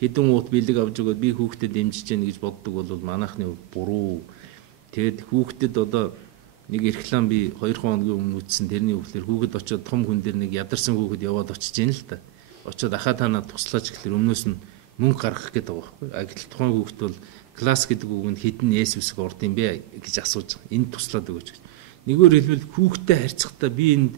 хэдэн уут бэлэг авч өгөөд би хүүхдэд дэмжиж гэнэ гэж боддог бол манайхны буруу. Тэгэд хүүхдэд одоо нэг реклам би 2 хоногийн өмнө үзсэн. Тэрний үгээр хүүхэд очиод том хүн дээр нэг ядарсан хүүхэд яваад очиж гэнэ л та. Очиод ахаа танаа туслаач гэхэлэр өмнөөс нь мөнгө гаргах гэдэг байгаа байхгүй. Гэтэл тухайн хүүхэд бол класс гэдэг үг нь хэдэн Есүсг урд юм бэ гэж асууж байгаа. Энд туслаад өгөөч гэж. Нэгөөр хэлбэл хүүхдтэй харьцахдаа би энд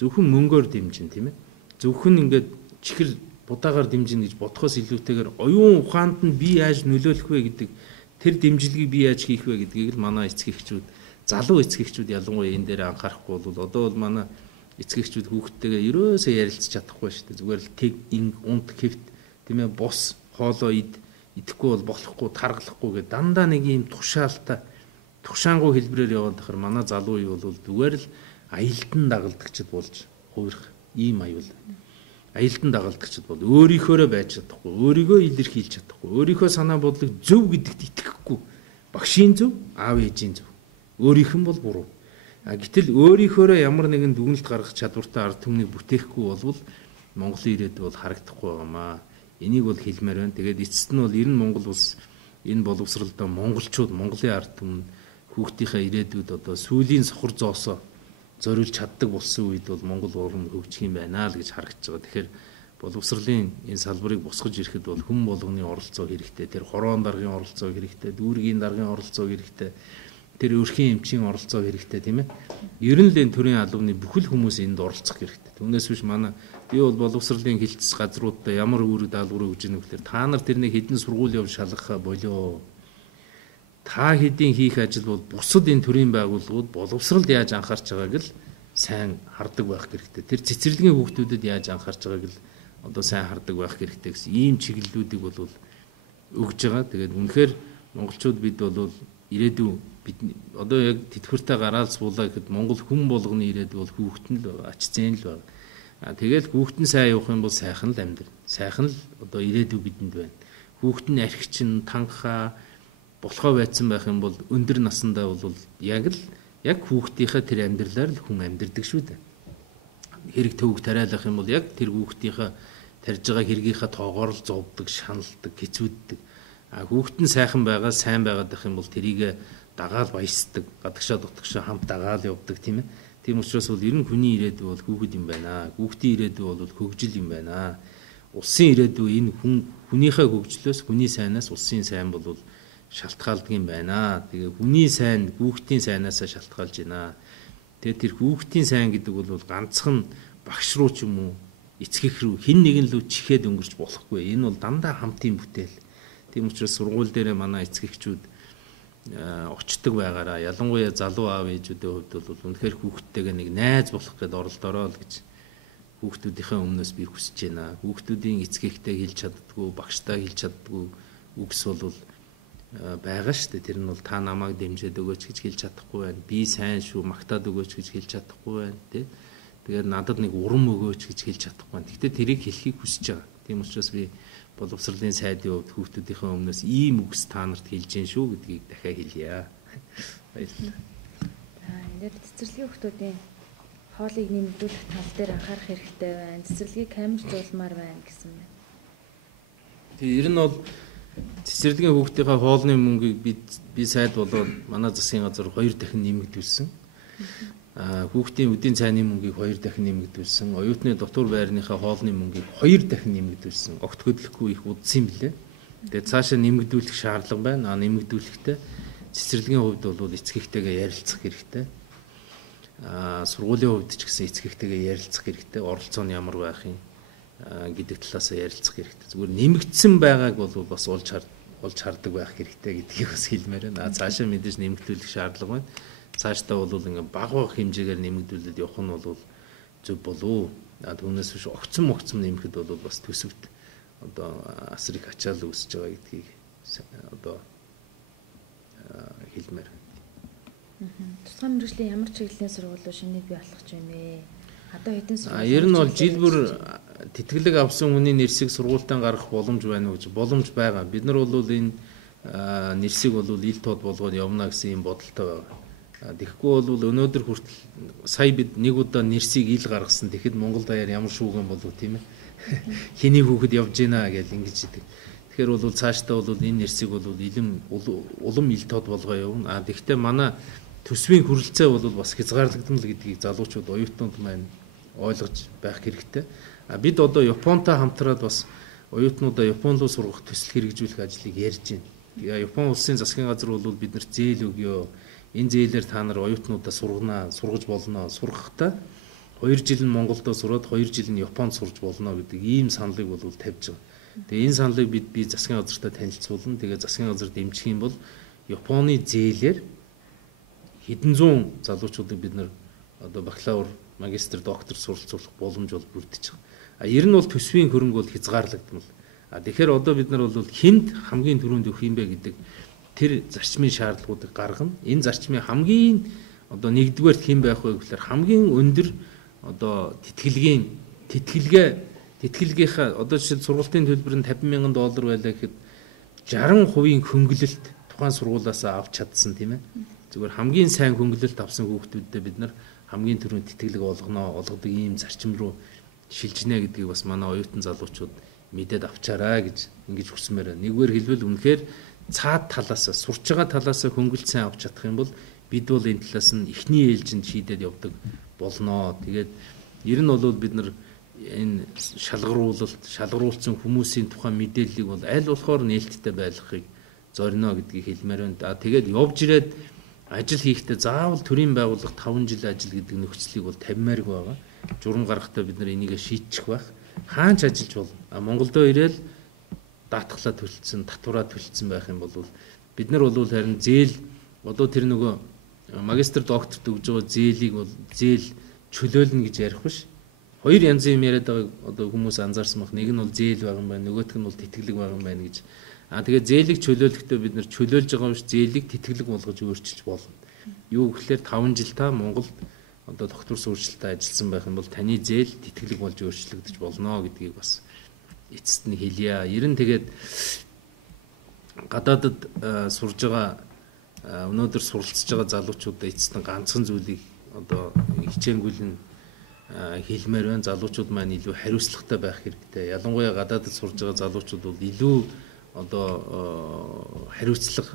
зөвхөн мөнгөөр дэмжин тийм ээ. Зөвхөн ингээд чихэр будаагаар дэмжин гэж бодхоос илүүтэйгээр оюун ухаанд нь би яаж нөлөөлөх вэ гэдэг тэр дэмжлэгийг би яаж хийх вэ гэдгийг л манай эцэг эхчүүд, залуу эцэг эхчүүд ялангуяа энэ дээр анхаарахгүй бол одоо бол манай эцэг эхчүүд хүүхдтэйгээ ерөөсөө ярилцаж чадахгүй шүү дээ. Зүгээр л тэг унт хэвт тийм ээ бос хоолоо идэхгүй бол болохгүй таргалахгүй гэдэг дандаа нэг юм тушаалтай тушаангуй хэлбэрээр яваад тахаар манай залуу юу бол зүгээр л аялдан дагалдагчд болж хуурах ийм аюул. Аялдан дагалдагчд бол өөрийнхөөрөө байж чадахгүй, өөрийгөө илэрхийлж чадахгүй, өөрийнхөө санаа бодлыг зөв гэдэгт итгэхгүй. Багшийн зөв, аав ээжийн зөв. Өөрийнх нь бол буруу. Гэтэл өөрийнхөөрөө ямар нэгэн дүгнэлт гаргах чадвартай ард түмнийг бүтээхгүй болвол Монголын ирээдүй бол харагдахгүй байгаамаа. Энийг бол хэлмээр байна. Тэгээд эцэст нь бол ер нь Монгол улс энэ боловсралдаа монголчууд, Монголын ард түмэн хүүхдийнхээ ирээдүйд одоо сүүлийн сохор зоосоо зориулж чаддаг болсон үед бол Монгол уран хөгжих юм байна л гэж харагдаж байгаа. Тэгэхээр боловсролын энэ салбарыг босгож ирэхэд бол хүн болгоны оролцоо хэрэгтэй. Тэр хороон даргын оролцоо хэрэгтэй, дүүргийн даргын оролцоо хэрэгтэй. Тэр өрхийн эмчийн оролцоо хэрэгтэй тийм ээ. Ер нь л энэ төрлийн албаны бүхэл хүмүүс энд оролцох хэрэгтэй. Түүнээс биш манай би бол боловсролын хилцс газруудаа ямар үүрэг даалгавар өгж ийнэ гэхээр та нар тэрний хэдэн сургууль явж шалгахаа болоо. Та хэдийн хийх ажил бол бусад энэ төрлийн байгууллагууд боловсролд яаж анхаарч байгааг л сайн хардаг байх хэрэгтэй. Тэр цэцэрлэгийн хүүхдүүдэд яаж анхаарч байгааг л одоо сайн хардаг байх хэрэгтэй гэсэн ийм чиглэлүүдийг бол өгж байгаа. Тэгээд үнэхээр монголчууд бид бол ирээдүй бид одоо яг тэтгэвртэй гараалц буулаа гэхэд Монгол хүн болгоны ирээдүй бол хүүхдэн л байгаа, ач зээн л байгаа. Тэгэл хүүхдэн сайн явах юм бол сайхан л амьдрал. Сайхан л одоо ирээдүй бидэнд байна. Хүүхдэн архи чин танхаа болохоо байцсан байх юм бол өндөр насандаа бол яг хүүхдийнхээ тэр амьдралаар л хүн амьдэрдэг шүү дээ. Хэрэг төвөг тариалах юм бол яг тэр хүүхдийнхээ тарьж байгаа хэргийнхаа тоогоор л зовдөг, шаналдаг, хэцүүддэг. Хүүхэд нь сайхан байгаа, сайн байгаад байх юм бол тэрийг дагаал баясдаг, гадагшаа дутагшаа хамт дагаал явдаг тийм ээ. Тийм учраас бол ер нь хүний ирээдүй бол хүүхэд юм байна. Хүүхдийн ирээдүй бол хөгжил юм байна. улсын ирээдүй энэ хүнийхээ хөгжлөөс, хүний сайнаас улсын сайн бол шалтгаалдаг юм байна. Тэгээ хүний сайн хүүхдийн сайнаас шалтгаалж байна. Тэгээ тэр хүүхдийн сайн гэдэг бол ганцхан багш руу ч юм уу эцгэх рүү хин нэгэн лөө чихээд өнгөрч болохгүй. Энэ бол дандаа хамтын бүтээл. Тийм учраас сургууль дээр манай эцгэгчүүд очдог байгаараа ялангуяа залуу аав ээжүүдийн хувьд бол үнэхээр хүүхдтэйгээ нэг найз болох гээд оролдороо л гэж хүүхдүүдийнхээ өмнөөс би хүсэж байна. Хүүхдүүдийн эцгийгтэй хэлж чаддгүй, багштай хэлж чаддгүй үгс бол байгаа шүү дээ. Тэр нь бол та намайг дэмжиж өгөөч гэж хэлж чадахгүй байна. Би сайн шүү, магтаад өгөөч гэж хэлж чадахгүй байна, тий. Тэгээд надад нэг урам өгөөч гэж хэлж чадахгүй байна. Гэхдээ тэрийг хэлхийг хүсэж байгаа. Тийм учраас би боловсролын сайдын хувьд хүүхдүүдийнхээ өмнөөс ийм үгс та нарт хэлж гин шүү гэдгийг дахиад хэлье. Баярлалаа. Ингээд цэцэрлэгийн хүүхдүүдийн хоолыг нэмэгдүүлэх тал дээр анхаарах хэрэгтэй байна. Цэцэрлэгийг камержуулмаар байна гэсэн байна. Тэгээ ер нь бол цэцэрлэгийн хүүхдийнхээ хоолны мөнгийг би сайд болоод манай засгийн газар 2 дахин нэмэгдүүлсэн. Хүүхдийн үдийн цайны мөнгийг 2 дахин нэмэгдүүлсэн. Оюутны дотор байрныхаа хоолны мөнгийг 2 дахин нэмэгдүүлсэн. Огт хөдлөхгүй их удсан юм билээ. Тэгээд цаашаа нэмэгдүүлэх шаардлага байна. Нэмэгдүүлэхдээ цэцэрлэгийн хувьд бол эцгийгтэйгээ ярилцах хэрэгтэй. Сургуулийн хувьд ч гэсэн эцгийгтэйгээ ярилцах хэрэгтэй. Оролцоо нь ямар байх юм гэдэг талаас ярилцах хэрэгтэй. Зүгээр нэмэгдсэн байгааг бол бас олж хардаг байх хэрэгтэй гэдгийг бас хэлмээр байна. Цаашаа мэдээж нэмэгдүүлэх шаардлага байна. Цаашдаа бол ингээ баг хэмжээгээр нэмэгдүүлээд явах нь бол зөв болов. Түүнээс биш огцом нэмэхэд бол бас төсөвт одоо асар их ачаал үүсэж байгаа гэдгийг одоо хэлмээр. Тусгай мэргэжлийн ямар чиглэлийн сургуулиуд шинийг бий болгож байна вэ? Одоо хэдэн сургууль? Ер нь бол жил бүр тэтгэлэг авсан хүний нэрсийг сургуультан гаргах боломж байна уу гэж боломж байгаа. Бид нар бол энэ нэрсийг бол ил тод болгоод явна гэсэн юм бодолтой байгаа. Тэгэхгүй бол өнөөдөр хүртэл сая бид нэг удаа нэрсийг ил гаргасан. Тэгэхэд Монгол даяар ямар шүүгэн болов тийм ээ. Хэний хүүхэд явж гинэ гэж ингэж идэг. Тэгэхээр бол цаашдаа бол энэ нэрсийг бол улам ил тод болгоо явна. Тэгэхдээ манай төсвийн хүрэлцээ бол бас хязгаарлагдана л гэдгийг залуучууд оюутнууд маань ойлгож байх хэрэгтэй. Бид одоо Японтой хамтраад бас оюутнуудаа Япон руу сургах төсөл хэрэгжүүлэх ажлыг ярьж байна. Тэгээ Япон улсын засгийн газар бол биднэрт зээл өгөө. Энэ зээлээр та нар оюутнуудаа сургаж болно. Сургахдаа 2 жил нь Монголдо сураад 2 жил нь Японд сурж болно гэдэг ийм саналыг бол тавьж байгаа. Тэгээ энэ саналыг би засгийн газартай танилцуулна. Тэгээ засгийн газар дэмжих юм бол Японы зээлээр хэдэн зуун залуучуудыг бид нар одоо бакалавр, магистр, доктор суралцуулах боломж бол бүрдэж байгаа. Ер нь бол төсвийн хөрөнгө бол хязгаарлагдмал. Тэгэхээр одоо бид нар бол хэнд хамгийн түрүүнд өгөх юм бэ гэдэг тэр зарчмын шаардлагуудыг гаргана. Энэ зарчмын хамгийн одоо нэгдүгээр хэн байх вэ гэхээр хамгийн өндөр одоо тэтгэлгийнхаа одоо жишээ сургалтын төлбөр нь $50,000 байлаа гэхэд 60% хөнгөлөлт тухайн сургуулиас авч чадсан тийм ээ. Зүгээр хамгийн сайн хөнгөлөлт авсан хүүхдүүдэд бид нар хамгийн түрүүнд тэтгэлэг олгодог ийм зарчим руу шилжинэ гэдгийг бас манай оюутан залуучууд мэдээд авчаарай гэж ингэж хүсмээр байна. Нэгвэр хэлбэл үнэхээр цаад талаас сурч байгаа талаас хөнгөлт сайн авч чадах юм бол бид бол энэ талаас нь эхний ээлжинд шийдээд явдаг болноо. Тэгээд ер нь бол бид нар энэ шалгаруулсан хүмүүсийн тухайн мэдээллийг бол аль болохоор нээлттэй байлгахыг зорино гэдгийг хэлмээр байна. Тэгээд явж ирээд ажил хийхдээ заавал төрийн байгууллага 5 жил ажил гэдэг нөхцөлийг бол тавьмаарг байгаа. Журам гаргахдаа бид нар энийг шийдчих байх. Хаанч ажиллаж бол Монголдо ирээл даатгалаа төлцсөн, татвараа төлцсөн байх юм бол бид нар бол харин зээл одоо тэр нөгөө магистр докторт өгж байгаа зээлийг бол зээл чөлөөлнө гэж ярих биш. Хоёр янзын юм яриад байгааг одоо хүмүүс анзаарсан баг. Нэг нь бол зээл байгаа юм байна, нөгөөх нь бол тэтгэлэг байгаа юм байна гэж. Тэгээд зээлийг чөлөөлөхдөө бид нар чөлөөлж байгаа биш зээлийг тэтгэлэг болгож өөрчилж болно. Юу гэхээр 5 жил та Монголд одоо доктор сурчлалтад ажилласан байх юм бол таны зээл тэтгэлэг болж өөрчлөгдөж болно гэдгийг бас эцэст нь хэлье. Ер нь тэгээд гадаадд сурж байгаа өнөөдөр суралцж байгаа залуучуудаа эцэст нь ганцхан зүйлийг одоо хичээнгүйлэн хэлмээр байна. Залуучууд маань илүү хариуцлагатай байх хэрэгтэй. Ялангуяа гадаадд сурж байгаа залуучууд бол илүү одоо хариуцлага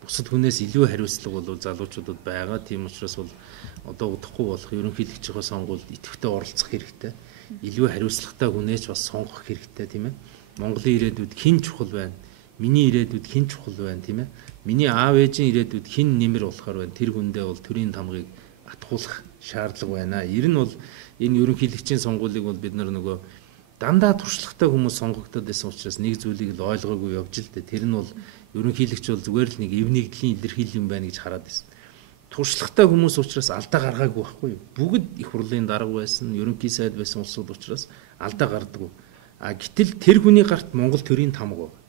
бусад хүнээс илүү хариуцлага бол залуучуудад байгаа. Тийм учраас бол одоо удахгүй болох ерөнхийлөгчийнхөө сонгуульд идэвхтэй оролцох хэрэгтэй. илүү хариуцлагатай хүнээч бас сонгох хэрэгтэй тийм ээ. Монголын ирээдүйд хэн чухал байна? Миний ирээдүйд хэн чухал байна тийм ээ? Миний аав ээжийн ирээдүйд хэн нэмэр болохоор байна? Тэр хүндээ бол төрийн тамгыг атгуулах шаардлага байна. Ер нь бол энэ ерөнхийлөгчийн сонгуулийг бол бид нөгөө дандаа туршлагатай хүмүүс сонгогдоод байсан учраас нэг зүйлийг л ойлгоогүй явж л дээ. Тэр нь бол ерөнхийлөгч бол зүгээр л нэг эв нэгдлийн илэрхийлэл юм байна гэж хараад байсан. Туршлагатай хүмүүс учраас алдаа гаргаагүй байхгүй юу? Бүгд их хурлын дарга байсан, ерөнхий сайд байсан улсууд учраас алдаа гардаг. А гэтэл тэр хүний гарт Монгол төрийн тамга байна.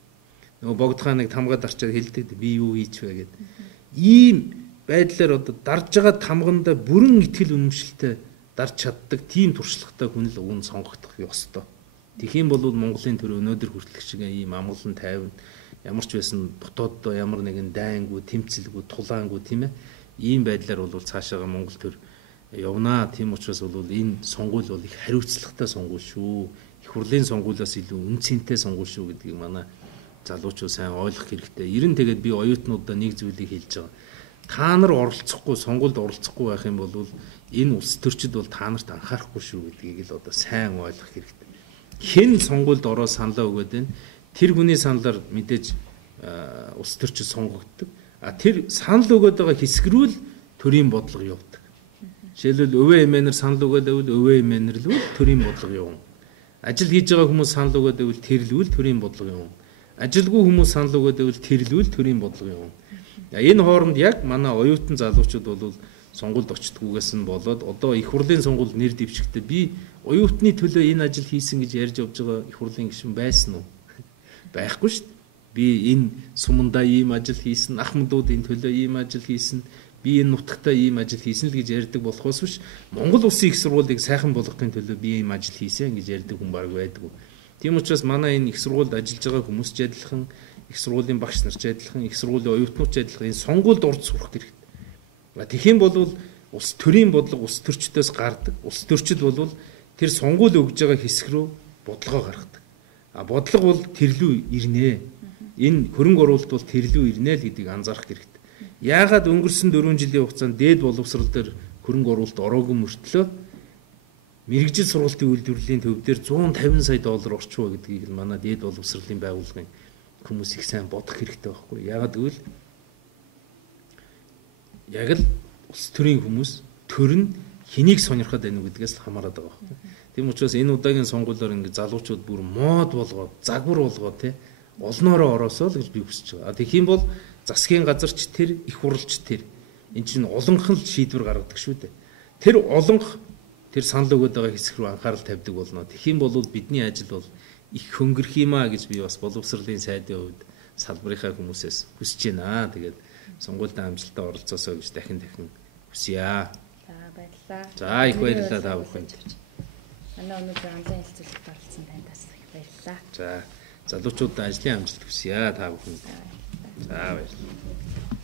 Нөгөө богдохоо нэг тамгаад арчаад хэлдэг би юу хийч вэ гэдэг. Ийм байдлаар одоо дарж байгаа тамганда бүрэн итгэл үнэмшилтэй дарж чаддаг тийм туршлагатай хүн л уг нь сонгогдох ёстой. Тэгхийн бол Монголын төр өнөөдөр хүртэлх шиг ийм амгалан тайван ямар ч байсан дотооддоо ямар нэгэн дайнгүй, тэмцэлгүй, тулаангүй тийм ээ. Ийм байдлаар бол цаашаага Монгол төр явнаа. Тийм учраас бол энэ сонгуул бол их хариуцлагатай сонгуул шүү. Их хурлын сонгуулиас илүү үнцэнтэй сонгуул шүү гэдгийг манай залуучууд сайн ойлгох хэрэгтэй. Ер нь тэгээд би оюутнуудаа нэг зүйлийг хэлж байгаа. Та нар оролцохгүй, сонгуульд оролцохгүй байх юм бол энэ улс төрчид бол та нарт анхаарахгүй шүү гэдгийг л одоо сайн ойлгох хэрэгтэй. Хэн сонгуульд ороо саналаа өгөөд байна? Тэр хүний саналаар мэдээж улс төрчид сонгогддог. Тэр санал өгöd байгаа хэсгэрүүл төрийн бодлого явуудаг. Жишээлбэл өвөө эмээнэр санал өгöd байвал өвөө эмээнэр л төрийн бодлого явна. Ажил хийж байгаа хүмүүс санал өгöd байвал тэрлүүл төрийн бодлого явна. Ажилгүй хүмүүс санал өгöd байвал тэрлүүл төрийн бодлого явна. Энэ хооронд яг манай оюутан залуучууд бол сонгуульд очтгүйгээс нь болоод одоо их хурлын сонгуульд нэр дэвшигтээ би оюутны төлөө энэ ажил хийсэн гэж ярьж явж байгаа их хурлын гишүүн байсан уу? Байхгүй шүү дээ. Би энэ сумандаа ийм ажил хийсэн, Ахмадуудын төлөө ийм ажил хийсэн, би энэ нутагтаа ийм ажил хийсэн л гэж ярьдаг болохоос биш Монгол улсын их сургуулийг сайхан болгохын төлөө би ийм ажил хийсэн гэж ярьдаг хүн баг байдаг. Тийм учраас манай энэ их сургуульд ажиллаж байгаа хүмүүс ч адилхан, их сургуулийн багш нар ч адилхан, их сургуулийн оюутнууд ч адилхан энэ сонгуульд орж сурах хэрэгтэй. Тэгхийн бол улс төрийн бодлого улс төрчдөөс гардаг. Улс төрчид бол тэр сонгуул өгж байгаа хэсэг рүү бодлогоо гаргадаг. Бодлого бол тэрлүү ирнэ. Энэ хөрөнгө оруулалт бол тэрлүү ирнэ л гэдгийг анзаарах хэрэгтэй. Яагаад өнгөрсөн 4 жилийн хугацаанд дээд боловсрал дээр хөрөнгө оруулалт ороогүй мөртлөө мэрэгжил сургалтын үйлдвэрлэлийн төв дээр 150 сая доллар орчвоо гэдгийг л манай дээд боловсролын байгууллагын хүмүүс их сайн бодох хэрэгтэй байхгүй. Яагаад гэвэл яг л улс төрийн хүмүүс төр нь хэнийг сонирхоод байна гэдгээс л хамаарат байгаа байхгүй. Тийм учраас энэ удаагийн сонгуулиор ингэ залуучууд бүр мод болгоод, загвар болгоод тий олноороо ороосоо л гэж би хүсэж байгаа. Тэгэх юм бол засгийн газарч тэр, их хурлч тэр энэ чинь олонх нь шийдвэр гаргадаг шүү дээ. Тэр олонх тэр санал өгöd байгаа хэсэг рүү анхаарал тавьдаг болно. Тэгэх юм бол бидний ажил бол их хөнгөрөх юмаа гэж би бас боловсролын сайдын хувьд салбарынхаа хүмүүсээс хүсэж байна. Тэгээд сонгуульд амжилттай оролцоосоо гэж дахин хүсье. За баярлалаа. За их баярлалаа та бүхэнд. Манай өнөөдөр онлайн хэлцүүлэгт оролцсон таньдас их баярлалаа. За залуучуудад ажлын амжилт хүсье та бүхэнд. За баярлалаа.